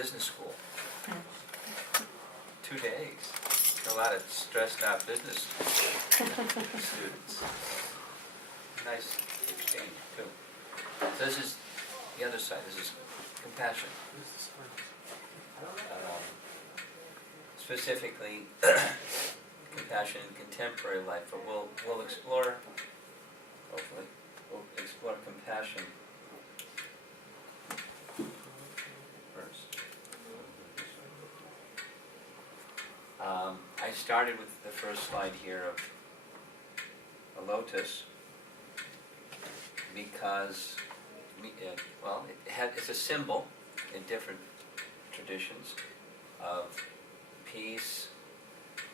business school. 2 days. A lot of stressed out business students. Nice exchange too. So this is the other side. This is compassion. Specifically, compassion in contemporary life. But we'll explore. Hopefully, we'll explore compassion first. I started with the first slide here of a lotus because, it's a symbol in different traditions of peace.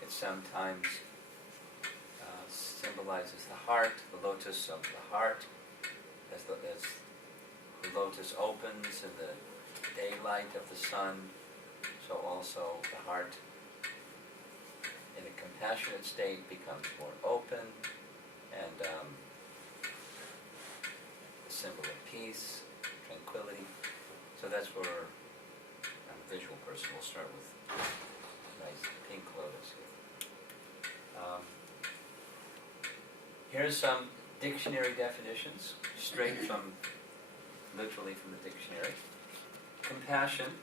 It sometimes symbolizes the heart, the lotus of the heart, as the lotus opens in the daylight of the sun, so also the heart in a compassionate state becomes more open, and a symbol of peace, tranquility. So that's where I'm a visual person. We'll start with a nice pink lotus here. Here's some dictionary definitions, literally from the dictionary. Compassion.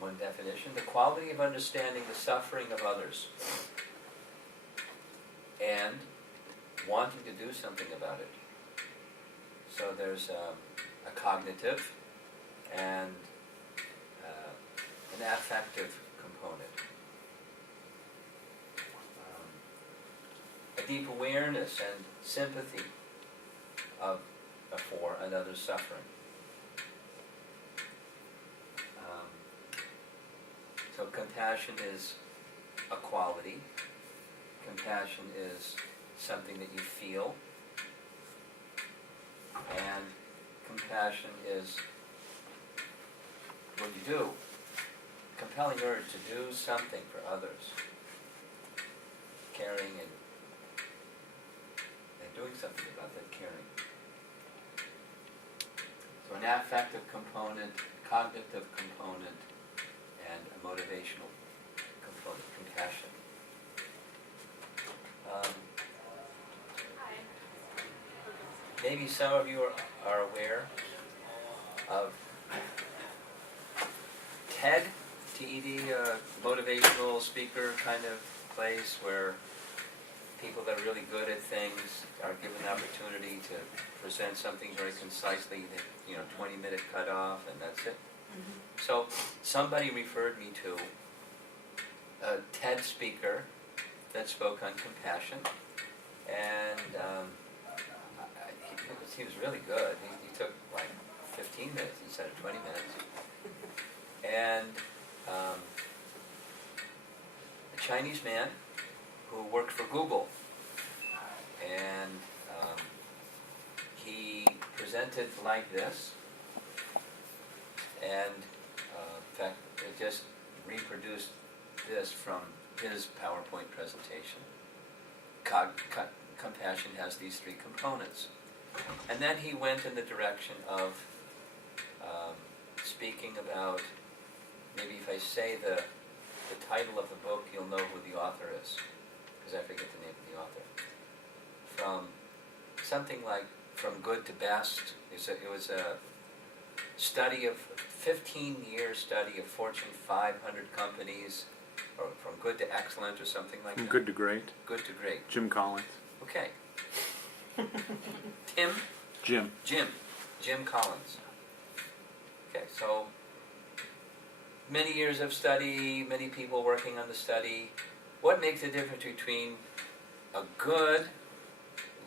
One definition: the quality of understanding the suffering of others and wanting to do something about it. So there's a cognitive and an affective component. A deep awareness and sympathy for another's suffering. So compassion is a quality. Compassion is something that you feel. And compassion is what you do. Compelling urge to do something for others. Caring and doing something about that caring. So an affective component, cognitive component, and a motivational component, compassion. Maybe some of you are aware of TED, T-E-D, motivational speaker kind of place where people that are really good at things are given the opportunity to present something very concisely, 20-minute cutoff, and that's it. Mm-hmm. So somebody referred me to a TED speaker that spoke on compassion, and he was really good. He took like 15 minutes instead of 20 minutes. And a Chinese man who worked for Google, and he presented like this, and in fact, it just reproduced this from his PowerPoint presentation. Compassion has these 3 components. And then he went in the direction of speaking about, maybe if I say the title of the book, you'll know who the author is, because I forget the name of the author. From something like From Good to Best. It was a study of 15-year study of Fortune 500 companies, or From Good to Excellent, or something like that. Good to Great. Good to Great. Jim Collins. Okay. Jim Collins. Okay, so many years of study, many people working on the study. What makes the difference between a good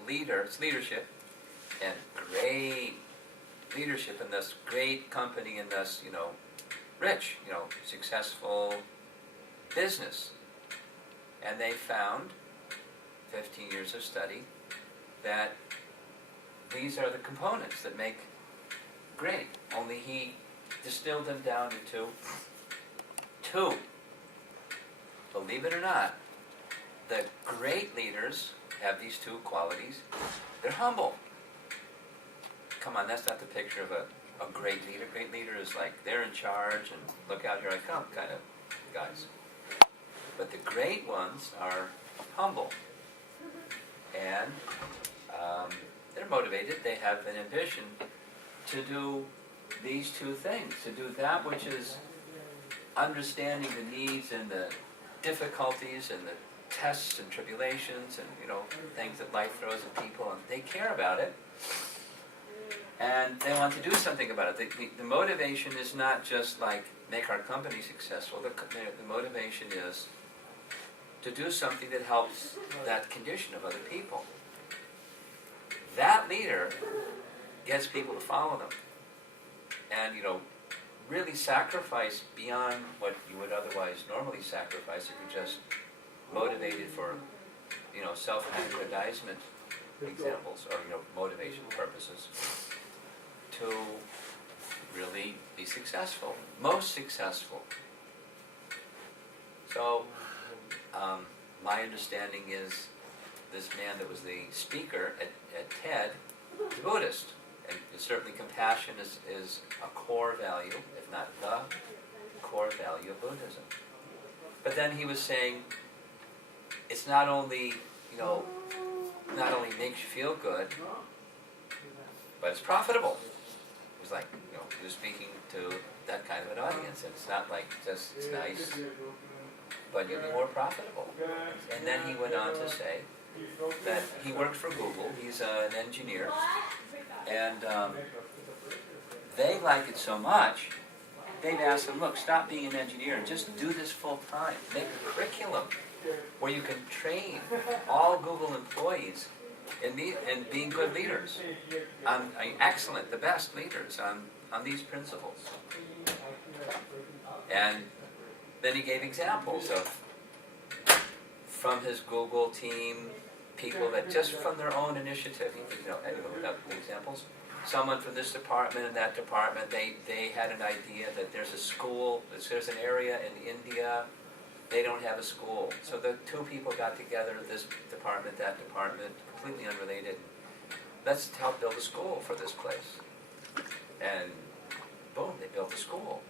leader, it's leadership, and great leadership, and thus great company, and thus, rich, successful business? And they found, 15 years of study, that these are the components that make great. Only he distilled them down into 2. Believe it or not, the great leaders have these 2 qualities. They're humble. Come on, that's not the picture of a great leader. Great leader is like, they're in charge and look out, here I come kind of guys. But the great ones are humble. And they're motivated, they have an ambition to do these two things, to do that which is understanding the needs and the difficulties and the tests and tribulations and, things that life throws at people, and they care about it, and they want to do something about it. The motivation is not just like make our company successful. The motivation is to do something that helps that condition of other people. That leader gets people to follow them, and really sacrifice beyond what you would otherwise normally sacrifice if you're just motivated for self-aggrandizement examples or motivation purposes, to really be successful, most successful. So my understanding is this man that was the speaker at TED is Buddhist, and certainly compassion is a core value, if not the core value of Buddhism. But then he was saying it's not only makes you feel good, but it's profitable. It was like, he was speaking to that kind of an audience, and it's not like just it's nice, but you'll be more profitable. And then he went on to say that he worked for Google. He's an engineer, and they like it so much, they've asked him, look, stop being an engineer and just do this full time. Make a curriculum where you can train all Google employees in being good leaders, excellent, the best leaders on these principles. And then he gave examples of, from his Google team, people that just from their own initiative, anyone without examples, someone from this department and that department, they had an idea that there's a school, there's an area in India, they don't have a school. So the two people got together, this department, that department, completely unrelated. Let's help build a school for this place. And boom, they built a school.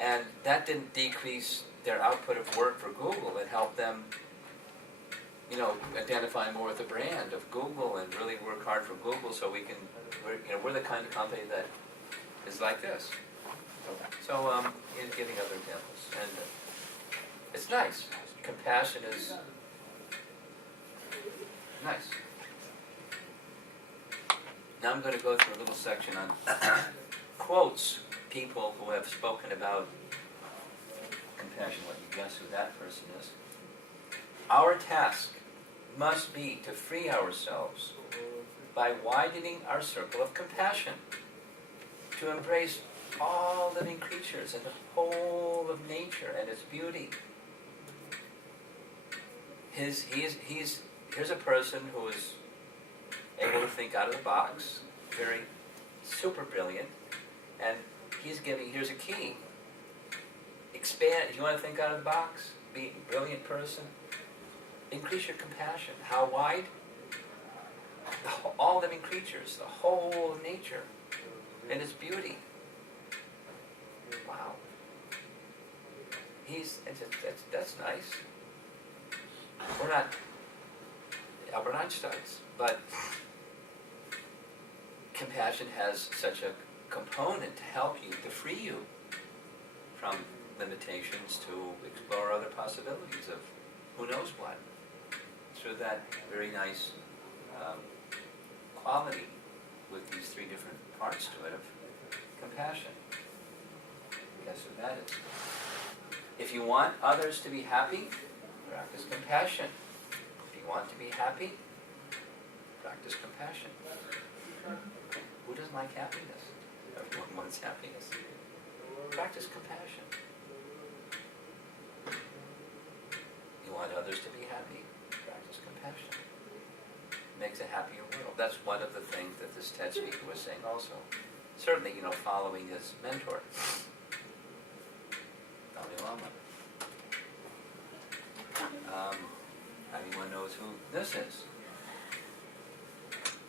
And that didn't decrease their output of work for Google. It helped them, identify more with the brand of Google and really work hard for Google, so we're the kind of company that is like this. So he's giving other examples, and it's nice. Compassion is nice. Now I'm going to go through a little section on quotes, people who have spoken about compassion. Let you guess who that person is. Our task must be to free ourselves by widening our circle of compassion, to embrace all living creatures and the whole of nature and its beauty. Here's a person who is able to think out of the box, very super brilliant, and here's a key. Expand. You want to think out of the box? Be a brilliant person? Increase your compassion. How wide? All living creatures, the whole of nature, and its beauty. Wow. That's nice. We're not Albert Einsteins, but compassion has such a component to help you, to free you from limitations, to explore other possibilities of who knows what, through that very nice quality with these three different parts to it of compassion. Guess who that is? If you want others to be happy, practice compassion. If you want to be happy, practice compassion. Who doesn't like happiness? Everyone wants happiness. Practice compassion. You want others to be happy, practice compassion. Makes a happier world. That's one of the things that this TED speaker was saying also. Certainly, following his mentor, Dalai Lama. Everyone knows who this is.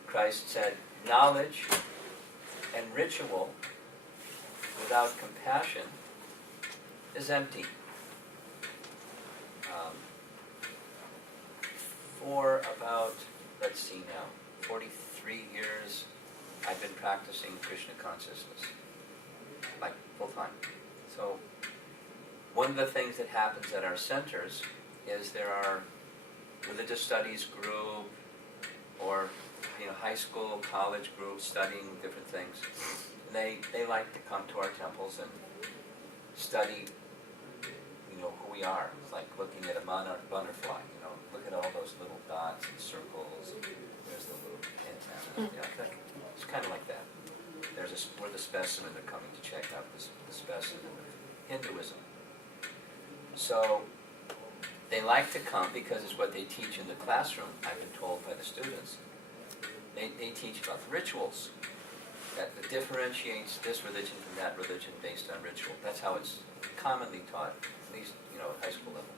Christ said, knowledge And ritual without compassion is empty. For about, 43 years, I've been practicing Krishna consciousness, like full time. So one of the things that happens at our centers is there are religious studies group or high school, college groups studying different things. And they like to come to our temples and study who we are. It's like looking at a butterfly, look at all those little dots and circles. There's the little antenna. It's kind of like that. We're the specimen. They're coming to check out the specimen of Hinduism. So they like to come because it's what they teach in the classroom, I've been told by the students. They teach about the rituals that differentiates this religion from that religion based on ritual. That's how it's commonly taught, at least at high school level.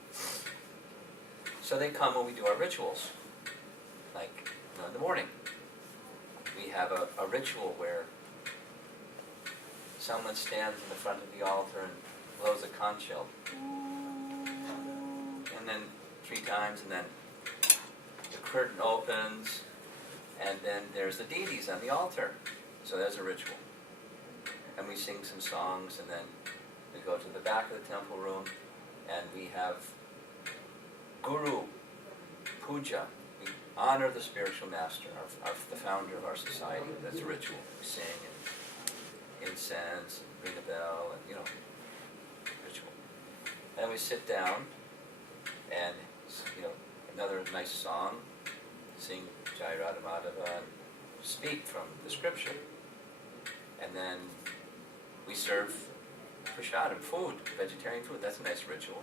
So they come when we do our rituals, like in the morning. We have a ritual where someone stands in the front of the altar and blows a conch shell, and then 3 times, and then the curtain opens, and then there's the deities on the altar. So there's a ritual. And we sing some songs, and then we go to the back of the temple room, and we have Guru Puja. We honor the spiritual master, the founder of our society. That's a ritual. We sing and incense, and ring a bell, and ritual. And then we sit down, and another nice song, sing Jai Radha Madhava, and speak from the scripture. And then we serve prasadam, food, vegetarian food. That's a nice ritual.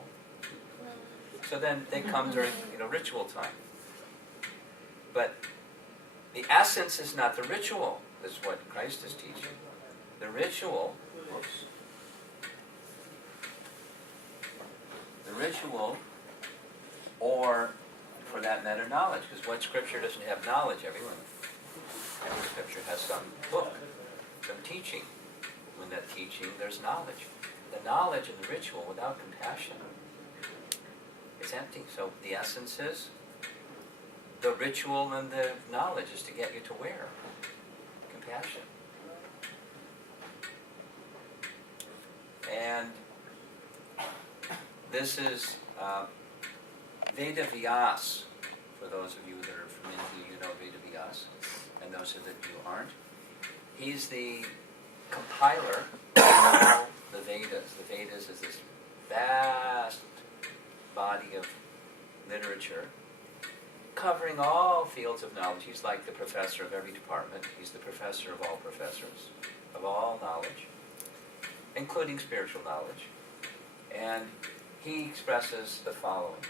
So then they come during ritual time. But the essence is not the ritual, is what Christ is teaching. The ritual, or for that matter, knowledge, because what scripture doesn't have knowledge? Every scripture has some book, some teaching. When that teaching, there's knowledge. The knowledge and the ritual without compassion, it's empty. So the essence is, the ritual and the knowledge is to get you to where? Compassion. And this is Veda Vyas. For those of you that are from India, you know Veda Vyas. And those of you who aren't. He's the compiler of all the Vedas. The Vedas is this vast body of literature covering all fields of knowledge. He's like the professor of every department. He's the professor of all professors, of all knowledge, including spiritual knowledge. And he expresses the following.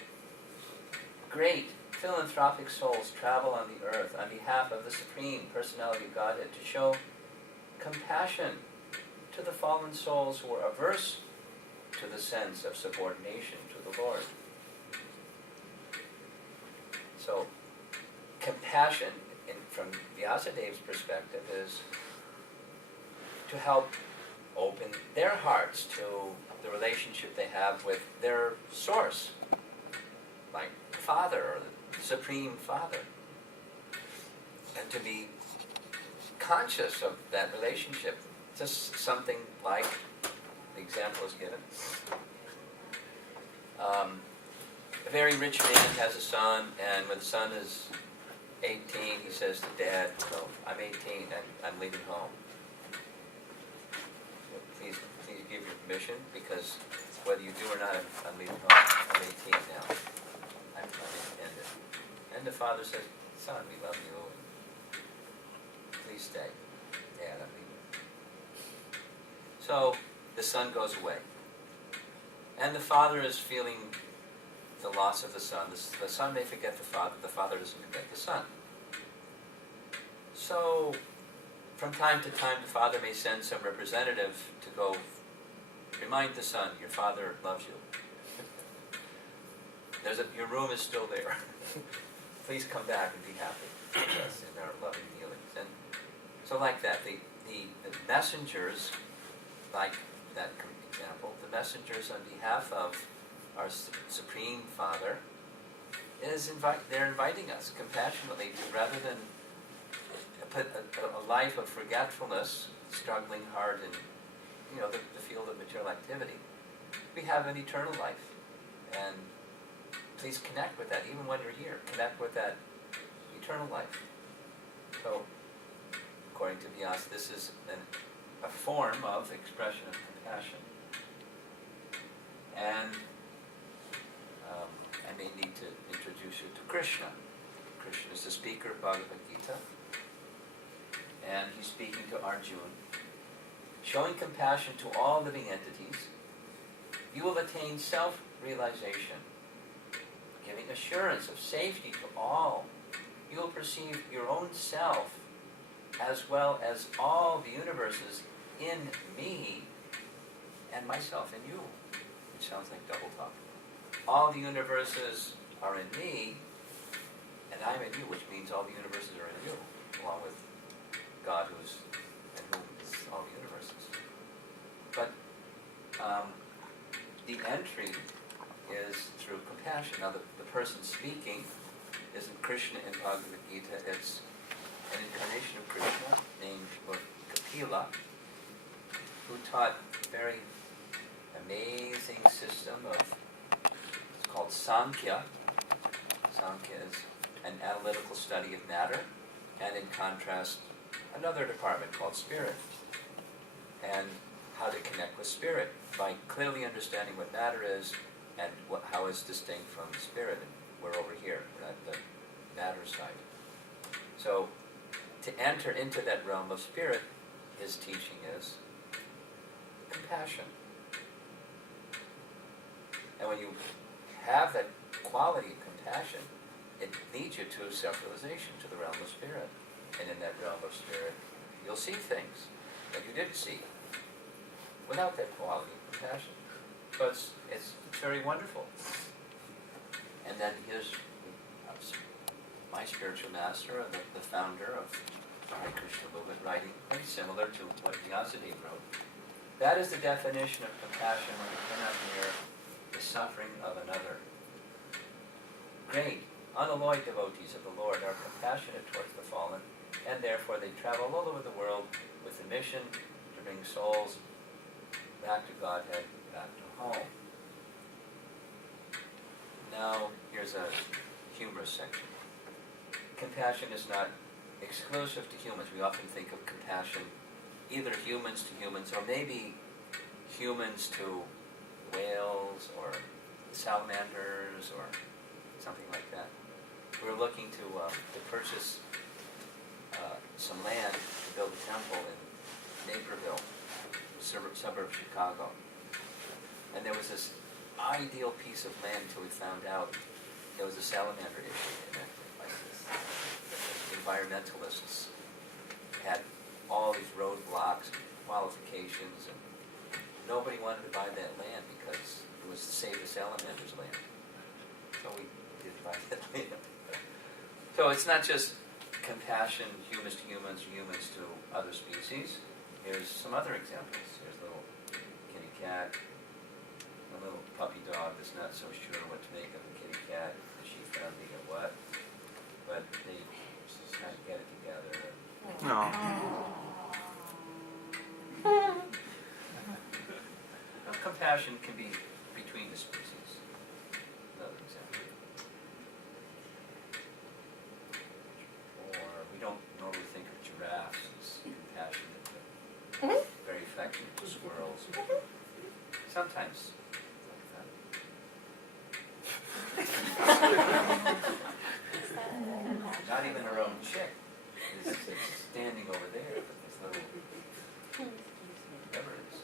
Great philanthropic souls travel on the earth on behalf of the Supreme Personality of Godhead to show compassion to the fallen souls who are averse to the sense of subordination to the Lord. So, compassion, from Vyasadev's perspective, is to help open their hearts to the relationship they have with their source, like Father or the Supreme Father, and to be conscious of that relationship. Just something like the example is given. A very rich man has a son, and when the son is 18, he says to Dad, I'm 18, I'm leaving home. Please give your permission, because whether you do or not, I'm leaving home. I'm 18 now. I'm independent. And the father says, son, we love you. Please stay. Dad, I'm leaving. So the son goes away. And the father is feeling the loss of the son. The son may forget the father doesn't forget the son. So from time to time, the father may send some representative to go remind the son, your father loves you. Your room is still there. Please come back and be happy with us in our loving feelings. And so like that, the messengers, like that example, the messengers on behalf of our Supreme Father, they're inviting us compassionately to, rather than put a life of forgetfulness, struggling hard in the field of material activity. We have an eternal life, and please connect with that. Even when you're here, connect with that eternal life. So, according to Vyasa, this is a form of expression of compassion. And I may need to introduce you to Krishna. Krishna is the speaker of Bhagavad Gita, and he's speaking to Arjuna. Showing compassion to all living entities, you will attain self-realization, giving assurance of safety to all. You will perceive your own self as well as all the universes in me and myself in you. Which sounds like double talk. All the universes are in me, and I'm in you, which means all the universes are in you, along with God who's in whom is all the universes. But the entry is through compassion. Now the person speaking isn't Krishna in Bhagavad Gita, it's an incarnation of Krishna named Kapila, who taught a very amazing system of, it's called Sankhya. Sankhya is an analytical study of matter, and in contrast, another department called spirit, and how to connect with spirit by clearly understanding what matter is and how it's distinct from spirit. And we're over here, we're at the matter side. So, to enter into that realm of spirit, his teaching is compassion. And when you have that quality of compassion, it leads you to self-realization, to the realm of spirit. And in that realm of spirit, you'll see things that you didn't see without that quality of compassion. So it's very wonderful. And then here's my spiritual master, the founder of the Hare Krishna movement, writing very similar to what Vyasadeva wrote. That is the definition of compassion when you cannot bear the suffering of another. Great, unalloyed devotees of the Lord are compassionate towards the fallen, and therefore they travel all over the world with the mission to bring souls back to Godhead, back to home. Now, here's a humorous section. Compassion is not exclusive to humans. We often think of compassion either humans to humans, or maybe humans to whales, or salamanders, or something like that. We're looking to purchase some land to build a temple in Naperville, suburb of Chicago. And there was this ideal piece of land until we found out there was a salamander issue in it. Like this. The environmentalists had all these roadblocks, qualifications, and nobody wanted to buy that land because it was to save the salamander's land. So we did buy that land. So it's not just compassion, humans to humans, humans to other species. Here's some other examples. Here's a little kitty cat, a little puppy dog that's not so sure what to make of the kitty cat. She found me a what? But they just kind of get it together. No. Compassion can be between the species. Another example. Or we don't normally think of giraffes as compassionate, but very affectionate to squirrels. Sometimes like that. Not even her own chick is standing over there with this little whatever it is.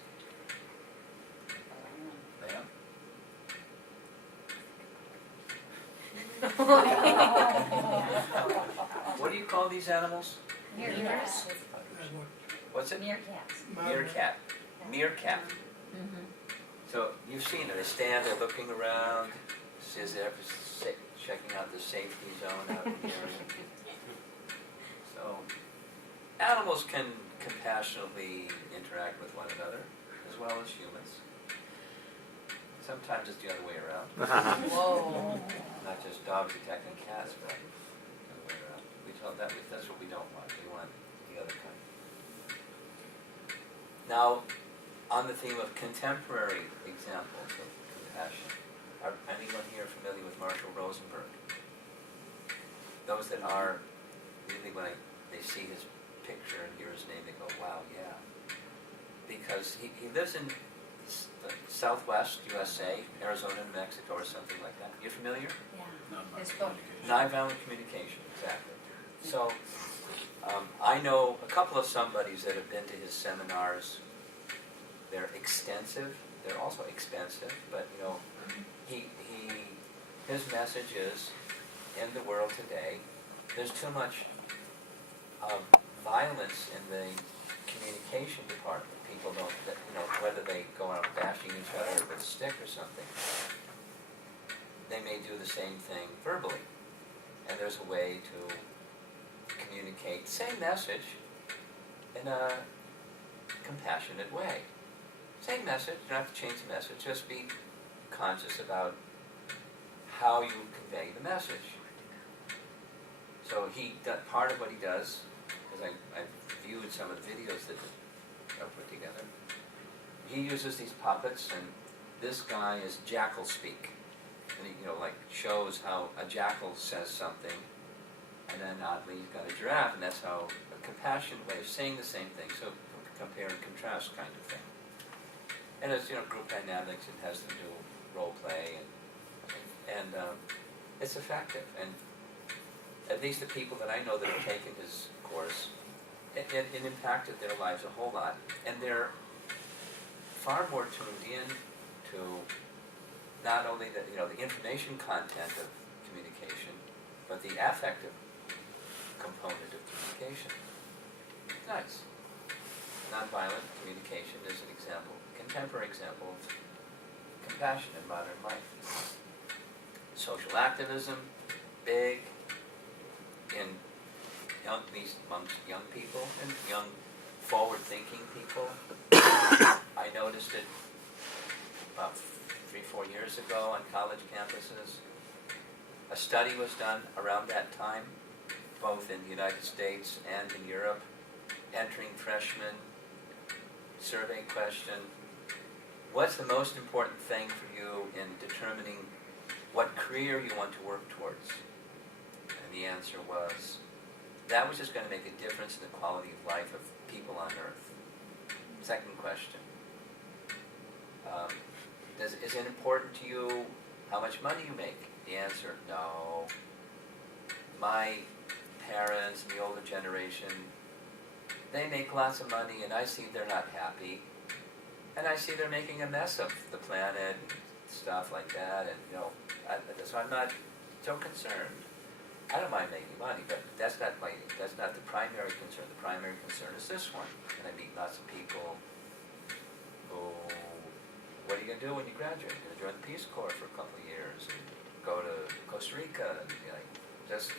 What do you call these animals? Meerkats. What's it? Meerkats. Meerkat. Meerkat. Mm-hmm. So you've seen it. They stand, they're looking around, says they're checking out the safety zone out in the area. So animals can compassionately interact with one another, as well as humans. Sometimes it's the other way around. Whoa. Not just dogs attacking cats, but the other way around. That's what we don't want. We want the other kind. Now, on the theme of contemporary examples of compassion, are anyone here familiar with Marshall Rosenberg? Those that are, really when they see his picture and hear his name, they go, wow, yeah. Because he lives in the Southwest USA, Arizona, New Mexico, or something like that. You familiar? Yeah. His book. Nonviolent communication, exactly. So, I know a couple of somebodies that have been to his seminars. They're extensive. They're also expensive, but you know, his message is, in the world today, there's too much violence in the communication department. People don't, you know, whether they go out bashing each other with a stick or something, they may do the same thing verbally. And there's a way to communicate the same message in a compassionate way. Same message, you don't have to change the message, just be conscious about how you convey the message. So part of what he does, as I viewed some of the videos that are put together, he uses these puppets, and this guy is jackal speak. And he, like, shows how a jackal says something, and then oddly he's got a giraffe, and that's how a compassionate way of saying the same thing, so compare and contrast kind of thing. And it's, group dynamics, it has them do role play, and it's effective. And at least the people that I know that have taken his course, it impacted their lives a whole lot, and they're far more tuned in to not only the information content of communication, but the affective component of communication. Nice. Nonviolent communication is an example, contemporary example of compassion in modern life. Social activism, big in at least amongst young people and young forward-thinking people. I noticed it about 3-4 years ago on college campuses. A study was done around that time, both in the United States and in Europe, entering freshmen, survey question, what's the most important thing for you in determining what career you want to work towards? And the answer was, that was just going to make a difference in the quality of life of people on earth. Second question, is it important to you how much money you make? The answer, no. My parents, the older generation, they make lots of money, and I see they're not happy. And I see they're making a mess of the planet and stuff like that, and so I'm not so concerned. I don't mind making money, but that's not the primary concern. The primary concern is this one. And I meet lots of people who, what are you going to do when you graduate? You're going to join the Peace Corps for a couple of years, and go to Costa Rica, and just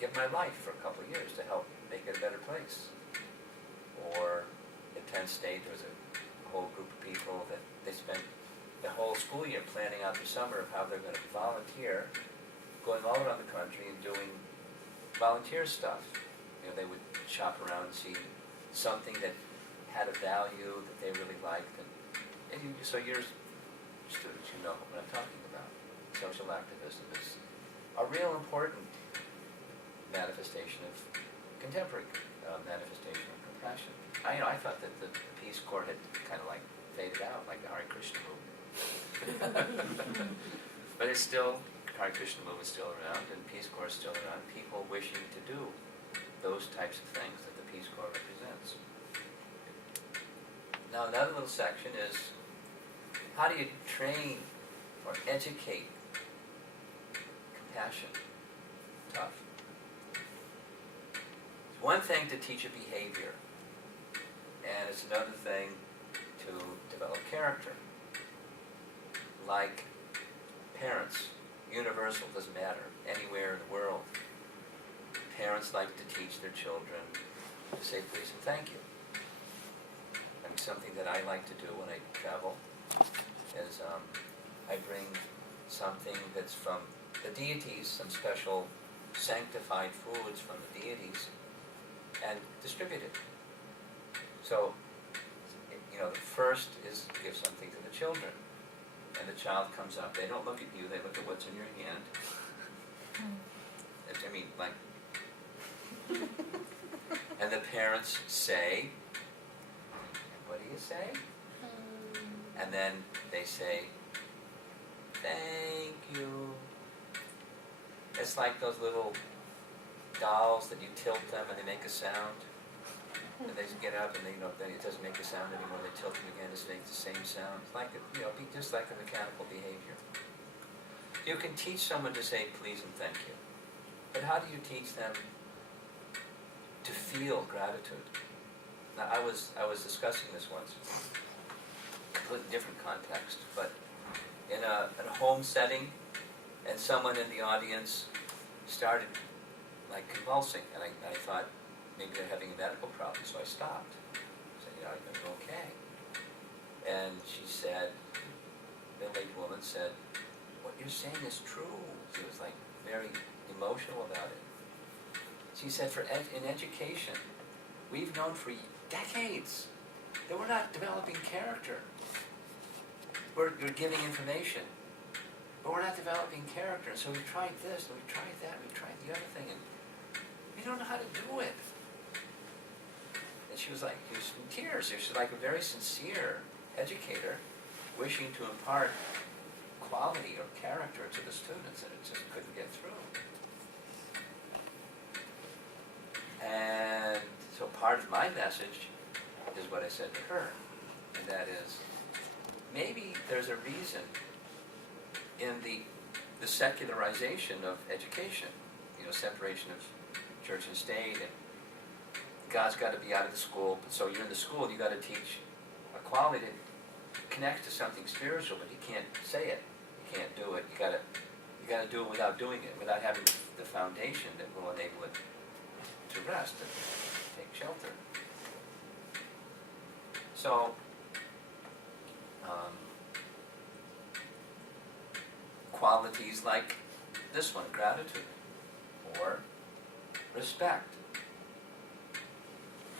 give my life for a couple of years to help make it a better place. Or at Penn State, there was a whole group of people that they spent the whole school year planning out the summer of how they're going to volunteer, going all around the country and doing volunteer stuff. They would shop around and see something that had a value that they really liked, so your students, you know what I'm talking about. Social activism is a real important manifestation of contemporary manifestation of compassion. I thought that the Peace Corps had kind of like faded out, like the Hare Krishna movement. But it's still, Hare Krishna movement is still around, and Peace Corps is still around. People wishing to do those types of things that the Peace Corps represents. Now another little section is, how do you train or educate compassion? Tough. It's one thing to teach a behavior, and it's another thing to develop character. Like parents, universal, doesn't matter, anywhere in the world. Parents like to teach their children to say please and thank you. something that I like to do when I travel is I bring something that's from the deities, some special sanctified foods from the deities, and distribute it. So, the first is give something to the children. And the child comes up, they don't look at you, they look at what's in your hand. And the parents say, what do you say? And then they say, thank you. It's like those little dolls that you tilt them and they make a sound. And they get up and then it doesn't make a sound anymore. They tilt them again, it makes the same sound. It's like just like a mechanical behavior. You can teach someone to say please and thank you, but how do you teach them to feel gratitude? Now, I was discussing this once, completely different context, but in a home setting, and someone in the audience started like convulsing, and I thought maybe they're having a medical problem, so I stopped. I said, are you okay? And she said, the late woman said, what you're saying is true. She was like very emotional about it. She said, in education, we've known for decades that we're not developing character. We're giving information, but we're not developing character. So we've tried this, and we've tried that, we've tried the other thing, and we don't know how to do it. And she was like, she was in tears. She was like a very sincere educator, wishing to impart quality or character to the students, and it just couldn't get through. And so part of my message is what I said to her, and that is, maybe there's a reason in the secularization of education, separation of church and state, and God's got to be out of the school, so you're in the school, you got to teach a quality that connects to something spiritual, but you can't say it, you can't do it, you got to do it without doing it, without having the foundation that will enable it to rest and take shelter. So, qualities like this one, gratitude, or respect.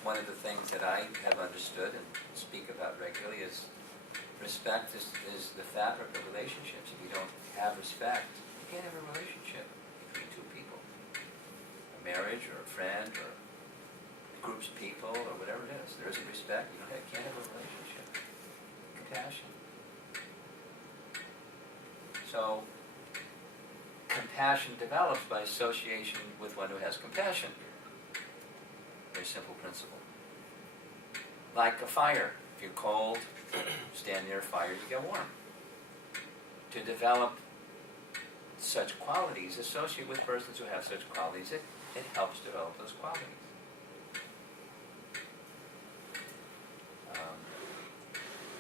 One of the things that I have understood and speak about regularly is respect is the fabric of relationships. If you don't have respect, you can't have a relationship between two people. A marriage or a friend or groups of people or whatever it is. There isn't respect, you can't have a relationship. Compassion. So, compassion develops by association with one who has compassion. Very simple principle. Like a fire. If you're cold, stand near a fire to get warm. To develop such qualities, associate with persons who have such qualities, it helps develop those qualities.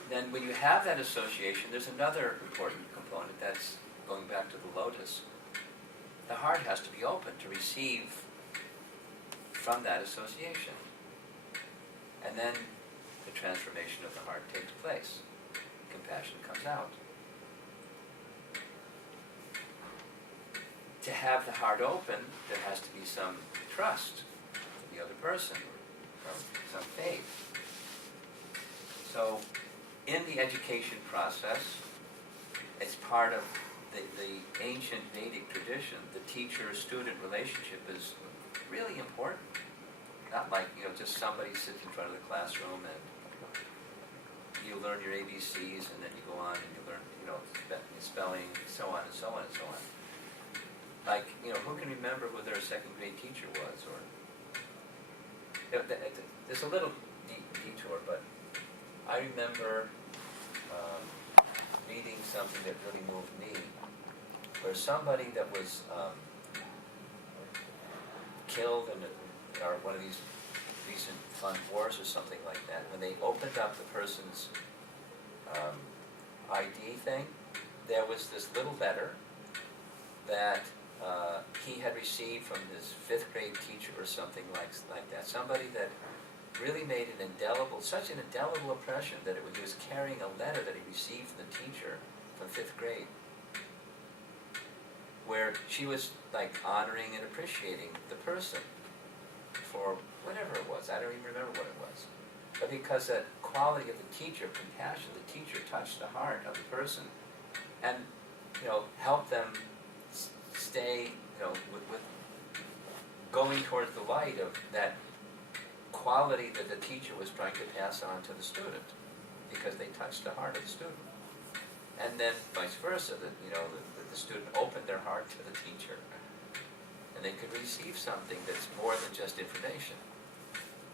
Then when you have that association, there's another important component that's going back to the lotus. The heart has to be open to receive from that association. And then the transformation of the heart takes place. Compassion comes out. To have the heart open, there has to be some trust in the other person, or some faith. So, in the education process, it's part of the ancient Vedic tradition. The teacher-student relationship is really important. Not like, just somebody sits in front of the classroom and you learn your ABCs and then you go on and you learn, spelling, so on and so on and so on. Like, who can remember who their second grade teacher was? Or there's a little detour, but I remember reading something that really moved me, where somebody that was killed in one of these recent fun wars or something like that, when they opened up the person's ID thing, there was this little letter that he had received from his 5th grade teacher or something like that. Somebody that really made such an indelible impression that he was carrying a letter that he received from the teacher from 5th grade, where she was like honoring and appreciating the person for whatever it was. I don't even remember what it was. But because that quality of the teacher, compassion, the teacher touched the heart of the person and, helped them stay, with going towards the light of that quality that the teacher was trying to pass on to the student, because they touched the heart of the student. And then vice versa, that the student opened their heart to the teacher, and they could receive something that's more than just information.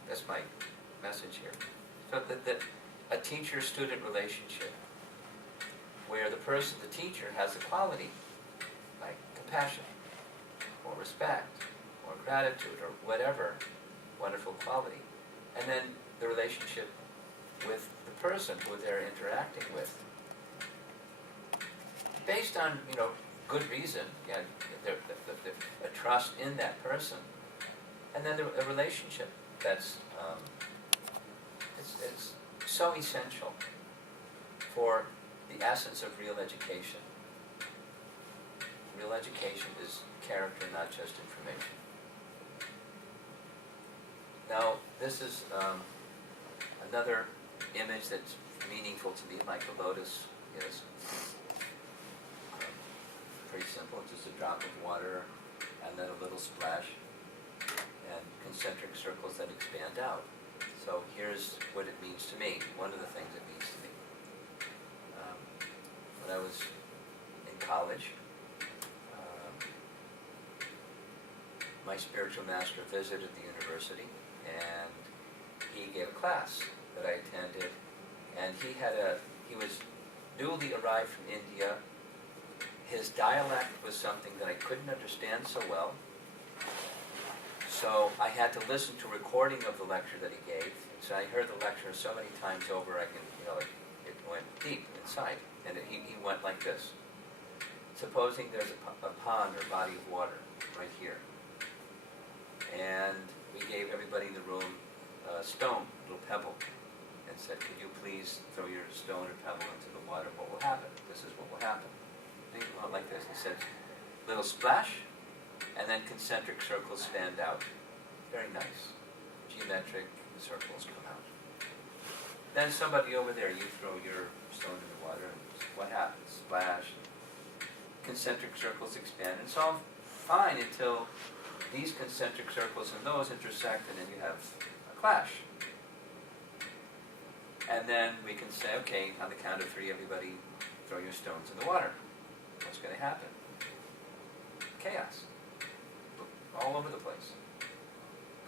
That's my message here. So that a teacher-student relationship, where the teacher has the quality, like compassion, or respect, or gratitude, or whatever wonderful quality, and then the relationship with the person who they're interacting with, based on good reason, a trust in that person, and then a relationship that's it's so essential for the essence of real education. Real education is character, not just information. Now, this is another image that's meaningful to me, like the lotus is. Pretty simple, just a drop of water and then a little splash and concentric circles that expand out. So here's what it means to me, one of the things it means to me. When I was in college, my spiritual master visited the university, and he gave a class that I attended, and he was newly arrived from India. His dialect was something that I couldn't understand so well, so I had to listen to a recording of the lecture that he gave. So I heard the lecture so many times over, it went deep inside, and he went like this. Supposing there's a pond or body of water right here, and we gave everybody in the room a stone, a little pebble, and said, could you please throw your stone or pebble into the water? What will happen? This is what will happen. And he went like this. He said, little splash, and then concentric circles stand out. Very nice. Geometric circles come out. Then somebody over there, you throw your stone in the water, and what happens? Splash. Concentric circles expand. And it's all fine until these concentric circles and those intersect, and then you have a clash. And then we can say, okay, on the count of 3, everybody throw your stones in the water. What's going to happen? Chaos. All over the place.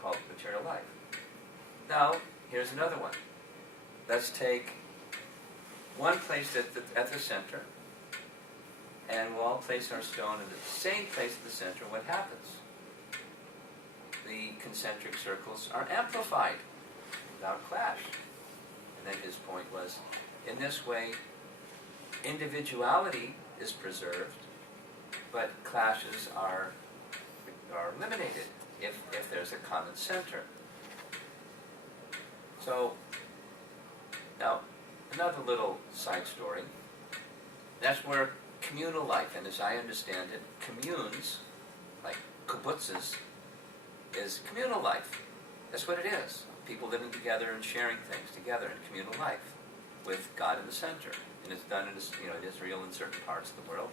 Called material life. Now, here's another one. Let's take one place at the center, and we'll all place our stone in the same place at the center. What happens? The concentric circles are amplified without clash. And then his point was, in this way, individuality is preserved, but clashes are eliminated if there's a common center. So, now, another little side story. That's where communal life, and as I understand it, communes, like kibbutzes, is communal life. That's what it is. People living together and sharing things together in communal life with God in the center. And it's done in Israel and certain parts of the world.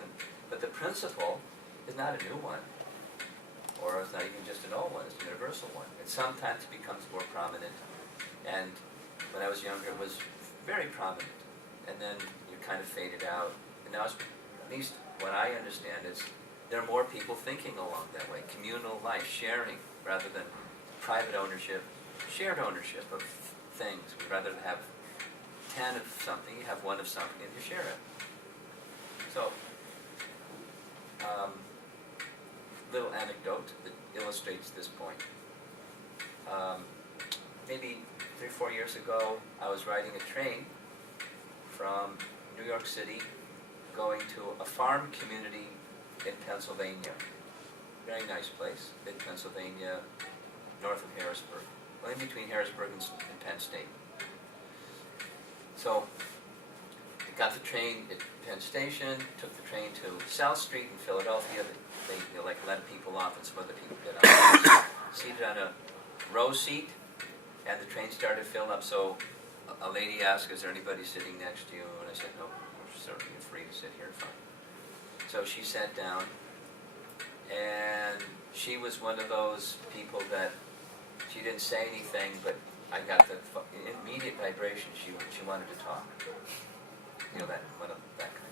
But the principle is not a new one, or it's not even just an old one, it's a universal one. It sometimes becomes more prominent, and when I was younger it was very prominent, and then you kind of faded out. And now, at least what I understand is there are more people thinking along that way. Communal life, sharing, rather than private ownership, shared ownership of things. We'd rather have 10 of something, you have 1 of something, and you share it. So, little anecdote that illustrates this point. Maybe 3 or 4 years ago, I was riding a train from New York City going to a farm community in Pennsylvania. Very nice place, mid-Pennsylvania, north of Harrisburg. in between Harrisburg and Penn State. So I got the train at Penn Station, took the train to South Street in Philadelphia. They like let people off and some other people did. I was seated on a row seat, and the train started to fill up. So a lady asked, "Is there anybody sitting next to you?" And I said, "No, we're certainly free to sit here, fine." So she sat down, and she was one of those people that she didn't say anything, but I got the immediate vibration. She wanted to talk. You know, that kind.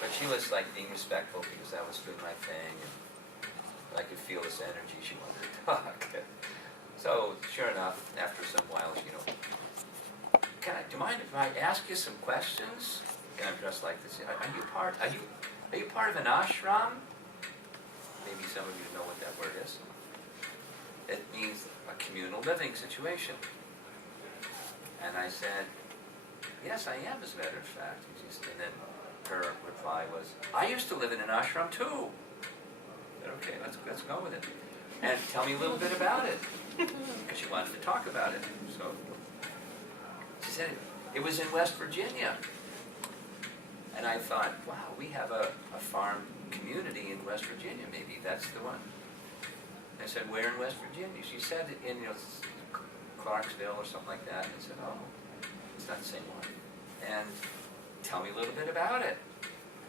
But she was like being respectful because I was doing my thing, and I could feel this energy. She wanted to talk. So sure enough, after some while, do you mind if I ask you some questions? And I'm dressed like this. Are you part of an ashram? Maybe some of you know what that word is. It means a communal living situation. And I said, "Yes, I am, as a matter of fact." And then her reply was, "I used to live in an ashram too." I said, "Okay, let's go with it. And tell me a little bit about it." Because she wanted to talk about it. So she said it was in West Virginia. And I thought, wow, we have a farm community in West Virginia. Maybe that's the one. I said, "Where in West Virginia?" She said in Clarksville or something like that. And I said, "Oh, it's not the same one." And tell me a little bit about it.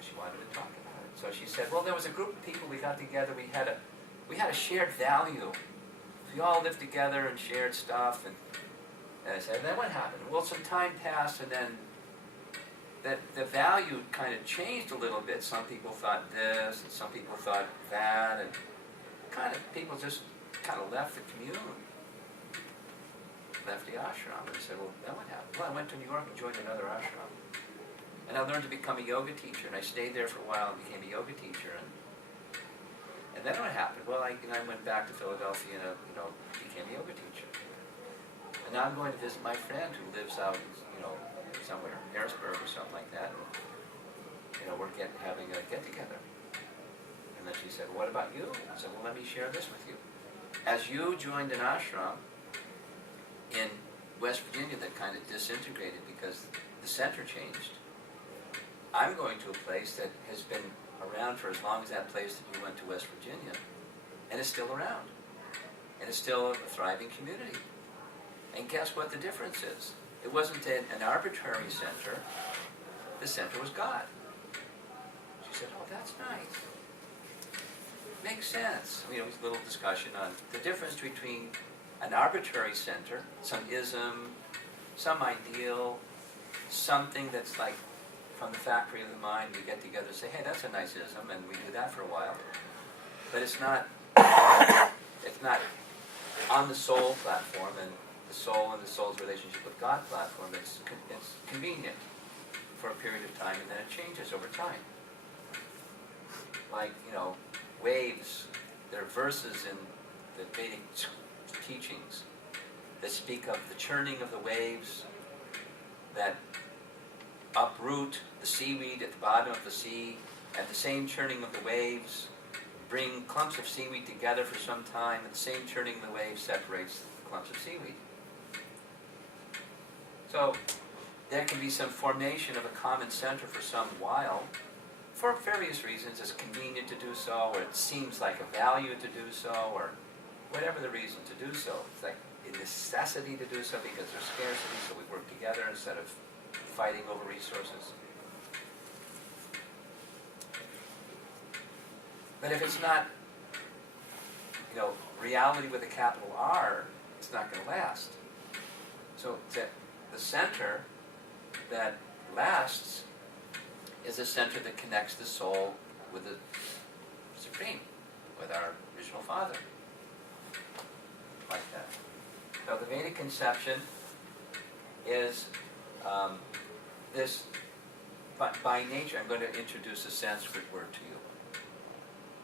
She wanted to talk about it. So she said, "Well, there was a group of people, we got together, we had a shared value. We all lived together and shared stuff." And I said, "Then what happened?" "Well, some time passed, and then the value kind of changed a little bit. Some people thought this, and some people thought that, and people just kind of left the commune, left the ashram." And I said, "Well, then what happened?" "Well, I went to New York and joined another ashram. And I learned to become a yoga teacher, and I stayed there for a while and became a yoga teacher. And then what happened?" "Well, I went back to Philadelphia and became a yoga teacher. And now I'm going to visit my friend who lives out, somewhere, Harrisburg or something like that. And, we're having a get-together." And then she said, "What about you?" I said, "Well, let me share this with you. As you joined an ashram in West Virginia that kind of disintegrated because the center changed, I'm going to a place that has been around for as long as that place that you went to West Virginia, and is still around, and is still a thriving community. And guess what the difference is? It wasn't an arbitrary center. The center was God." She said, "Oh, that's nice. Makes sense." It was a little discussion on the difference between an arbitrary center, some ism, some ideal, something that's like from the factory of the mind. We get together and say, "Hey, that's a nice ism," and we do that for a while. But it's not on the soul platform, and the soul and the soul's relationship with God platform. It's convenient for a period of time, and then it changes over time. Like, waves. There are verses in the Vedic teachings that speak of the churning of the waves that uproot the seaweed at the bottom of the sea, and the same churning of the waves bring clumps of seaweed together for some time, and the same churning of the waves separates the clumps of seaweed. So there can be some formation of a common center for some while, for various reasons. It's convenient to do so, or it seems like a value to do so, or whatever the reason to do so. It's like a necessity to do so because there's scarcity, so we work together instead of fighting over resources. But if it's not, reality with a capital R, it's not going to last. So the center that lasts is a center that connects the soul with the Supreme, with our original Father. Like that. So the Vedic conception is this, by nature, I'm going to introduce a Sanskrit word to you.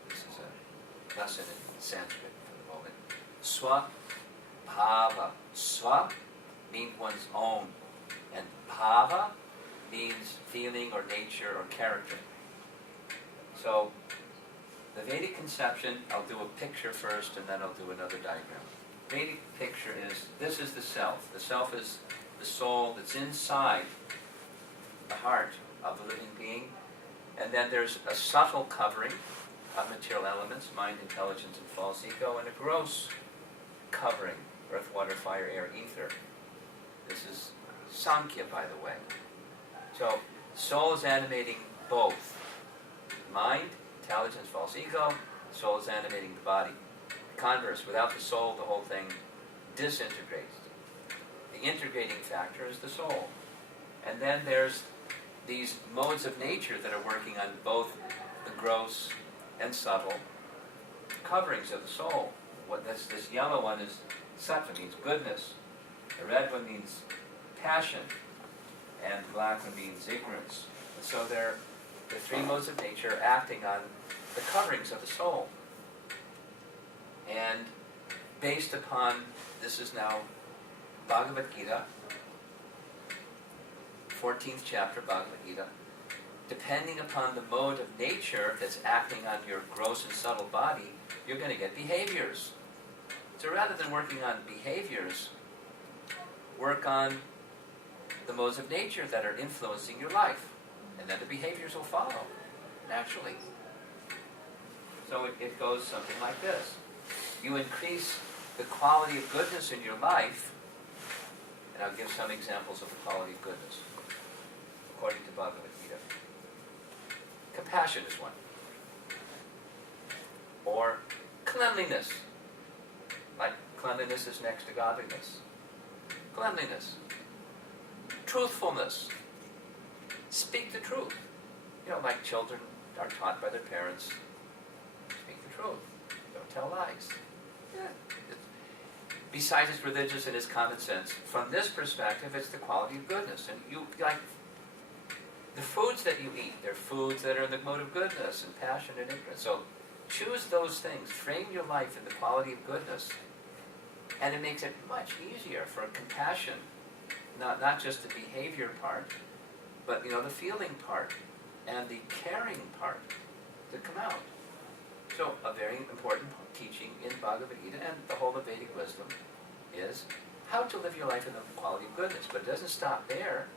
This is a lesson in Sanskrit for the moment. Swa-bhava. Swa means one's own, and bhava means feeling or nature or character. So the Vedic conception, I'll do a picture first and then I'll do another diagram. Vedic picture is, this is the self. The self is the soul that's inside the heart of the living being. And then there's a subtle covering of material elements, mind, intelligence, and false ego, and a gross covering, earth, water, fire, air, ether. This is Sankhya, by the way. So, soul is animating both. Mind, intelligence, false ego, soul is animating the body. Converse, without the soul, the whole thing disintegrates. The integrating factor is the soul. And then there's these modes of nature that are working on both the gross and subtle coverings of the soul. This yellow one is sattva, means goodness. The red one means passion. And the black one means ignorance. And so they're the three modes of nature acting on the coverings of the soul. And based upon, this is now Bhagavad Gita, 14th chapter, Bhagavad Gita, depending upon the mode of nature that's acting on your gross and subtle body, you're going to get behaviors. So rather than working on behaviors, work on the modes of nature that are influencing your life. And then the behaviors will follow, naturally. So it goes something like this. You increase the quality of goodness in your life, and I'll give some examples of the quality of goodness, according to Bhagavad Gita. Compassion is one. Or cleanliness. Like cleanliness is next to godliness. Cleanliness. Truthfulness. Speak the truth. You know, like children are taught by their parents, speak the truth. Don't tell lies. Yeah. Besides it's religious and it's common sense, from this perspective, it's the quality of goodness. And you, like, the foods that you eat, they're foods that are in the mode of goodness and passion and ignorance. So choose those things. Frame your life in the quality of goodness. And it makes it much easier for compassion, not just the behavior part, but the feeling part and the caring part to come out. So a very important teaching in Bhagavad Gita and the whole of Vedic wisdom is how to live your life in the quality of goodness. But it doesn't stop there.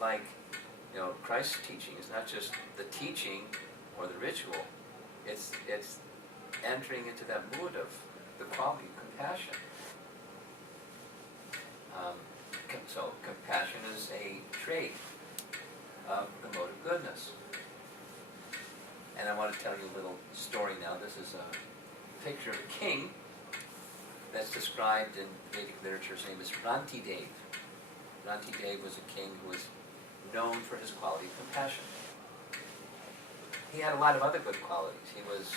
Like, Christ's teaching is not just the teaching or the ritual. It's entering into that mood of the quality of compassion. So compassion is a trait of the mode of goodness. And I want to tell you a little story now. This is a picture of a king that's described in Vedic literature. His name is Rantidev. Rantidev was a king who was known for his quality of compassion. He had a lot of other good qualities. He was,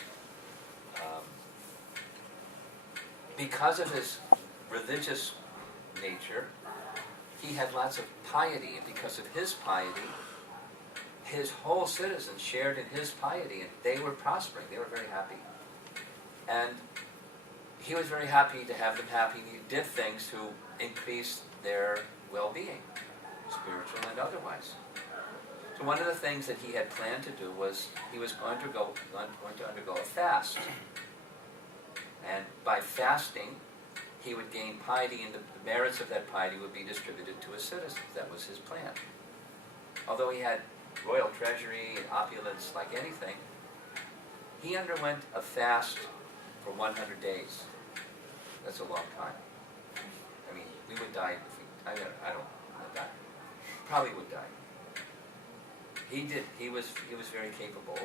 because of his religious nature, he had lots of piety, and because of his piety, his whole citizens shared in his piety, and they were prospering. They were very happy. And he was very happy to have them happy, and he did things to increase their well-being, spiritual and otherwise. So one of the things that he had planned to do was he was going to undergo a fast. And by fasting, he would gain piety, and the merits of that piety would be distributed to his citizens. That was his plan. Although he had royal treasury and opulence like anything, he underwent a fast for 100 days. That's a long time. I mean, we would die if we, I don't die. Probably would die. He did. He was very capable.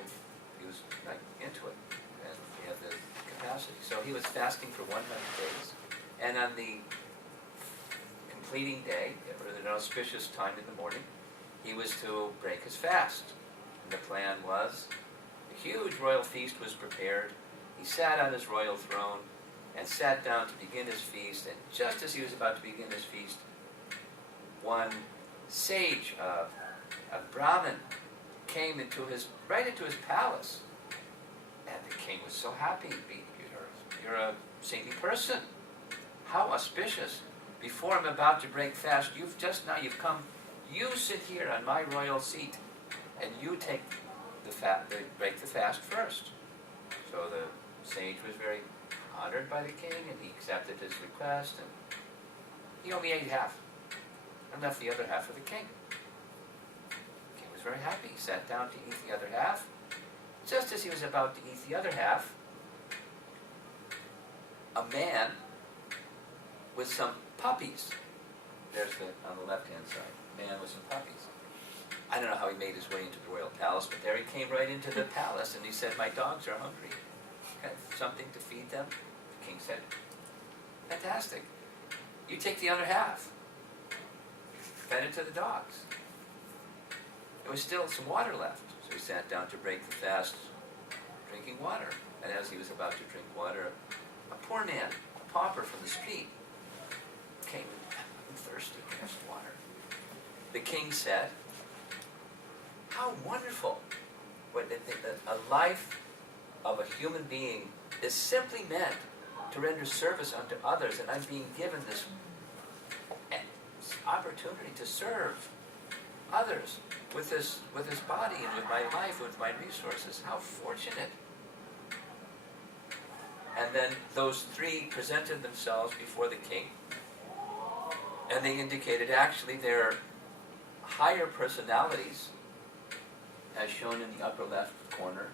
He was like into it, and he had the capacity. So he was fasting for 100 days, and on the completing day, or an auspicious time in the morning, he was to break his fast. And the plan was, a huge royal feast was prepared. He sat on his royal throne and sat down to begin his feast. And just as he was about to begin his feast, one sage, a Brahmin, came right into his palace. And the king was so happy. You're a saintly person. How auspicious. Before I'm about to break fast, you've come. You sit here on my royal seat, and you take break the fast first. So the sage was very honored by the king, and he accepted his request, and he only ate half, and left the other half for the king. The king was very happy. He sat down to eat the other half. Just as he was about to eat the other half, a man with some puppies. There's on the left-hand side, man with some puppies. I don't know how he made his way into the royal palace, but there he came right into the palace, and he said, "My dogs are hungry. Have something to feed them?" The king said, "Fantastic. You take the other half. Fed it to the dogs." There was still some water left, so he sat down to break the fast, drinking water. And as he was about to drink water, a poor man, a pauper from the street, came. "I'm thirsty, there's water." The king said, "How wonderful! A life of a human being is simply meant to render service unto others, and I'm being given this opportunity to serve others with this body and with my life, with my resources. How fortunate!" And then those three presented themselves before the king, and they indicated actually their higher personalities, as shown in the upper left corner.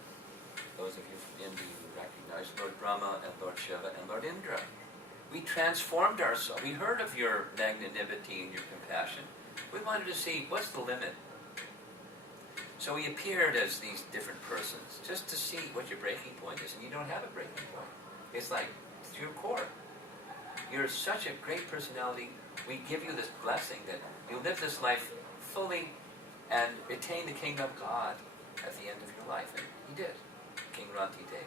Those of you in the recognize Lord Brahma and Lord Shiva and Lord Indra. We transformed ourselves. We heard of your magnanimity and your compassion. We wanted to see what's the limit. So we appeared as these different persons, just to see what your breaking point is. And you don't have a breaking point. It's like, it's your core. You're such a great personality. We give you this blessing that you live this life fully and attain the kingdom of God at the end of your life. And he did, King Ranti Dev.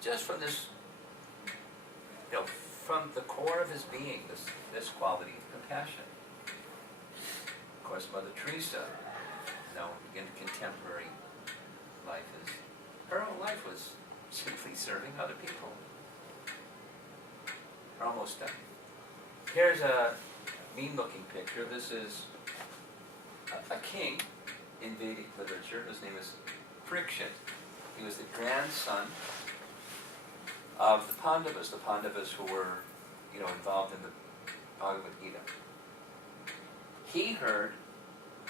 Just from this, from the core of his being, this quality of compassion. Of course, Mother Teresa, in contemporary life, her whole life was simply serving other people. We're almost done. Here's a mean-looking picture. This is a king in Vedic literature. His name is Parikshit. He was the grandson of the Pandavas who were, involved in the Bhagavad Gita. He heard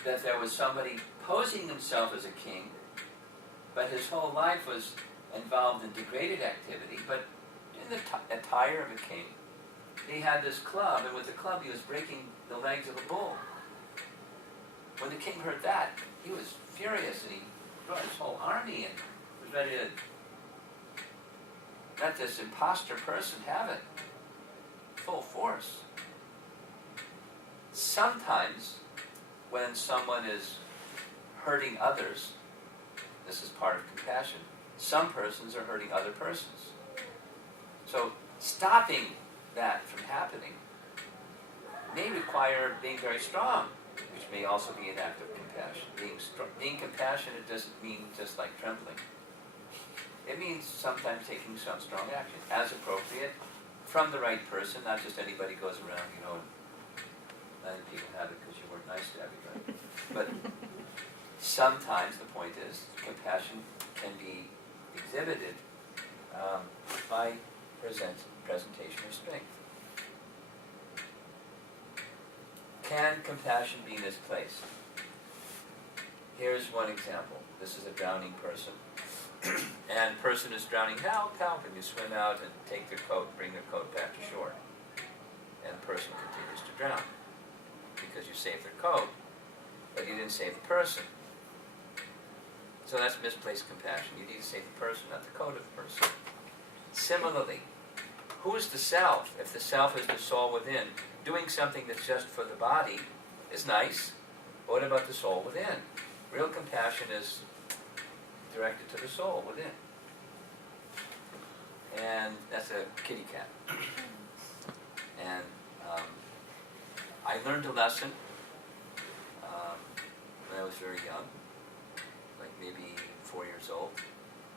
that there was somebody posing himself as a king, but his whole life was involved in degraded activity, but in the attire of a king. He had this club, and with the club he was breaking the legs of a bull. When the king heard that, he was furious, and he brought his whole army and was ready to let this imposter person have it. Full force. Sometimes, when someone is hurting others, this is part of compassion, some persons are hurting other persons. So, stopping that from happening may require being very strong, which may also be an act of compassion. Being compassionate doesn't mean just like trembling. It means sometimes taking some strong action, as appropriate, from the right person, not just anybody goes around, and letting people have it because you weren't nice to everybody. But sometimes the point is, compassion can be exhibited by presentation of strength. Can compassion be misplaced? Here's one example. This is a drowning person. And person is drowning, help, help, and you swim out and take their coat, bring their coat back to shore. And the person continues to drown because you saved their coat, but you didn't save the person. So that's misplaced compassion. You need to save the person, not the coat of the person. Similarly, who is the self? If the self is the soul within, doing something that's just for the body is nice. But what about the soul within? Real compassion is directed to the soul within. And that's a kitty cat. And I learned a lesson when I was very young, like maybe 4 years old.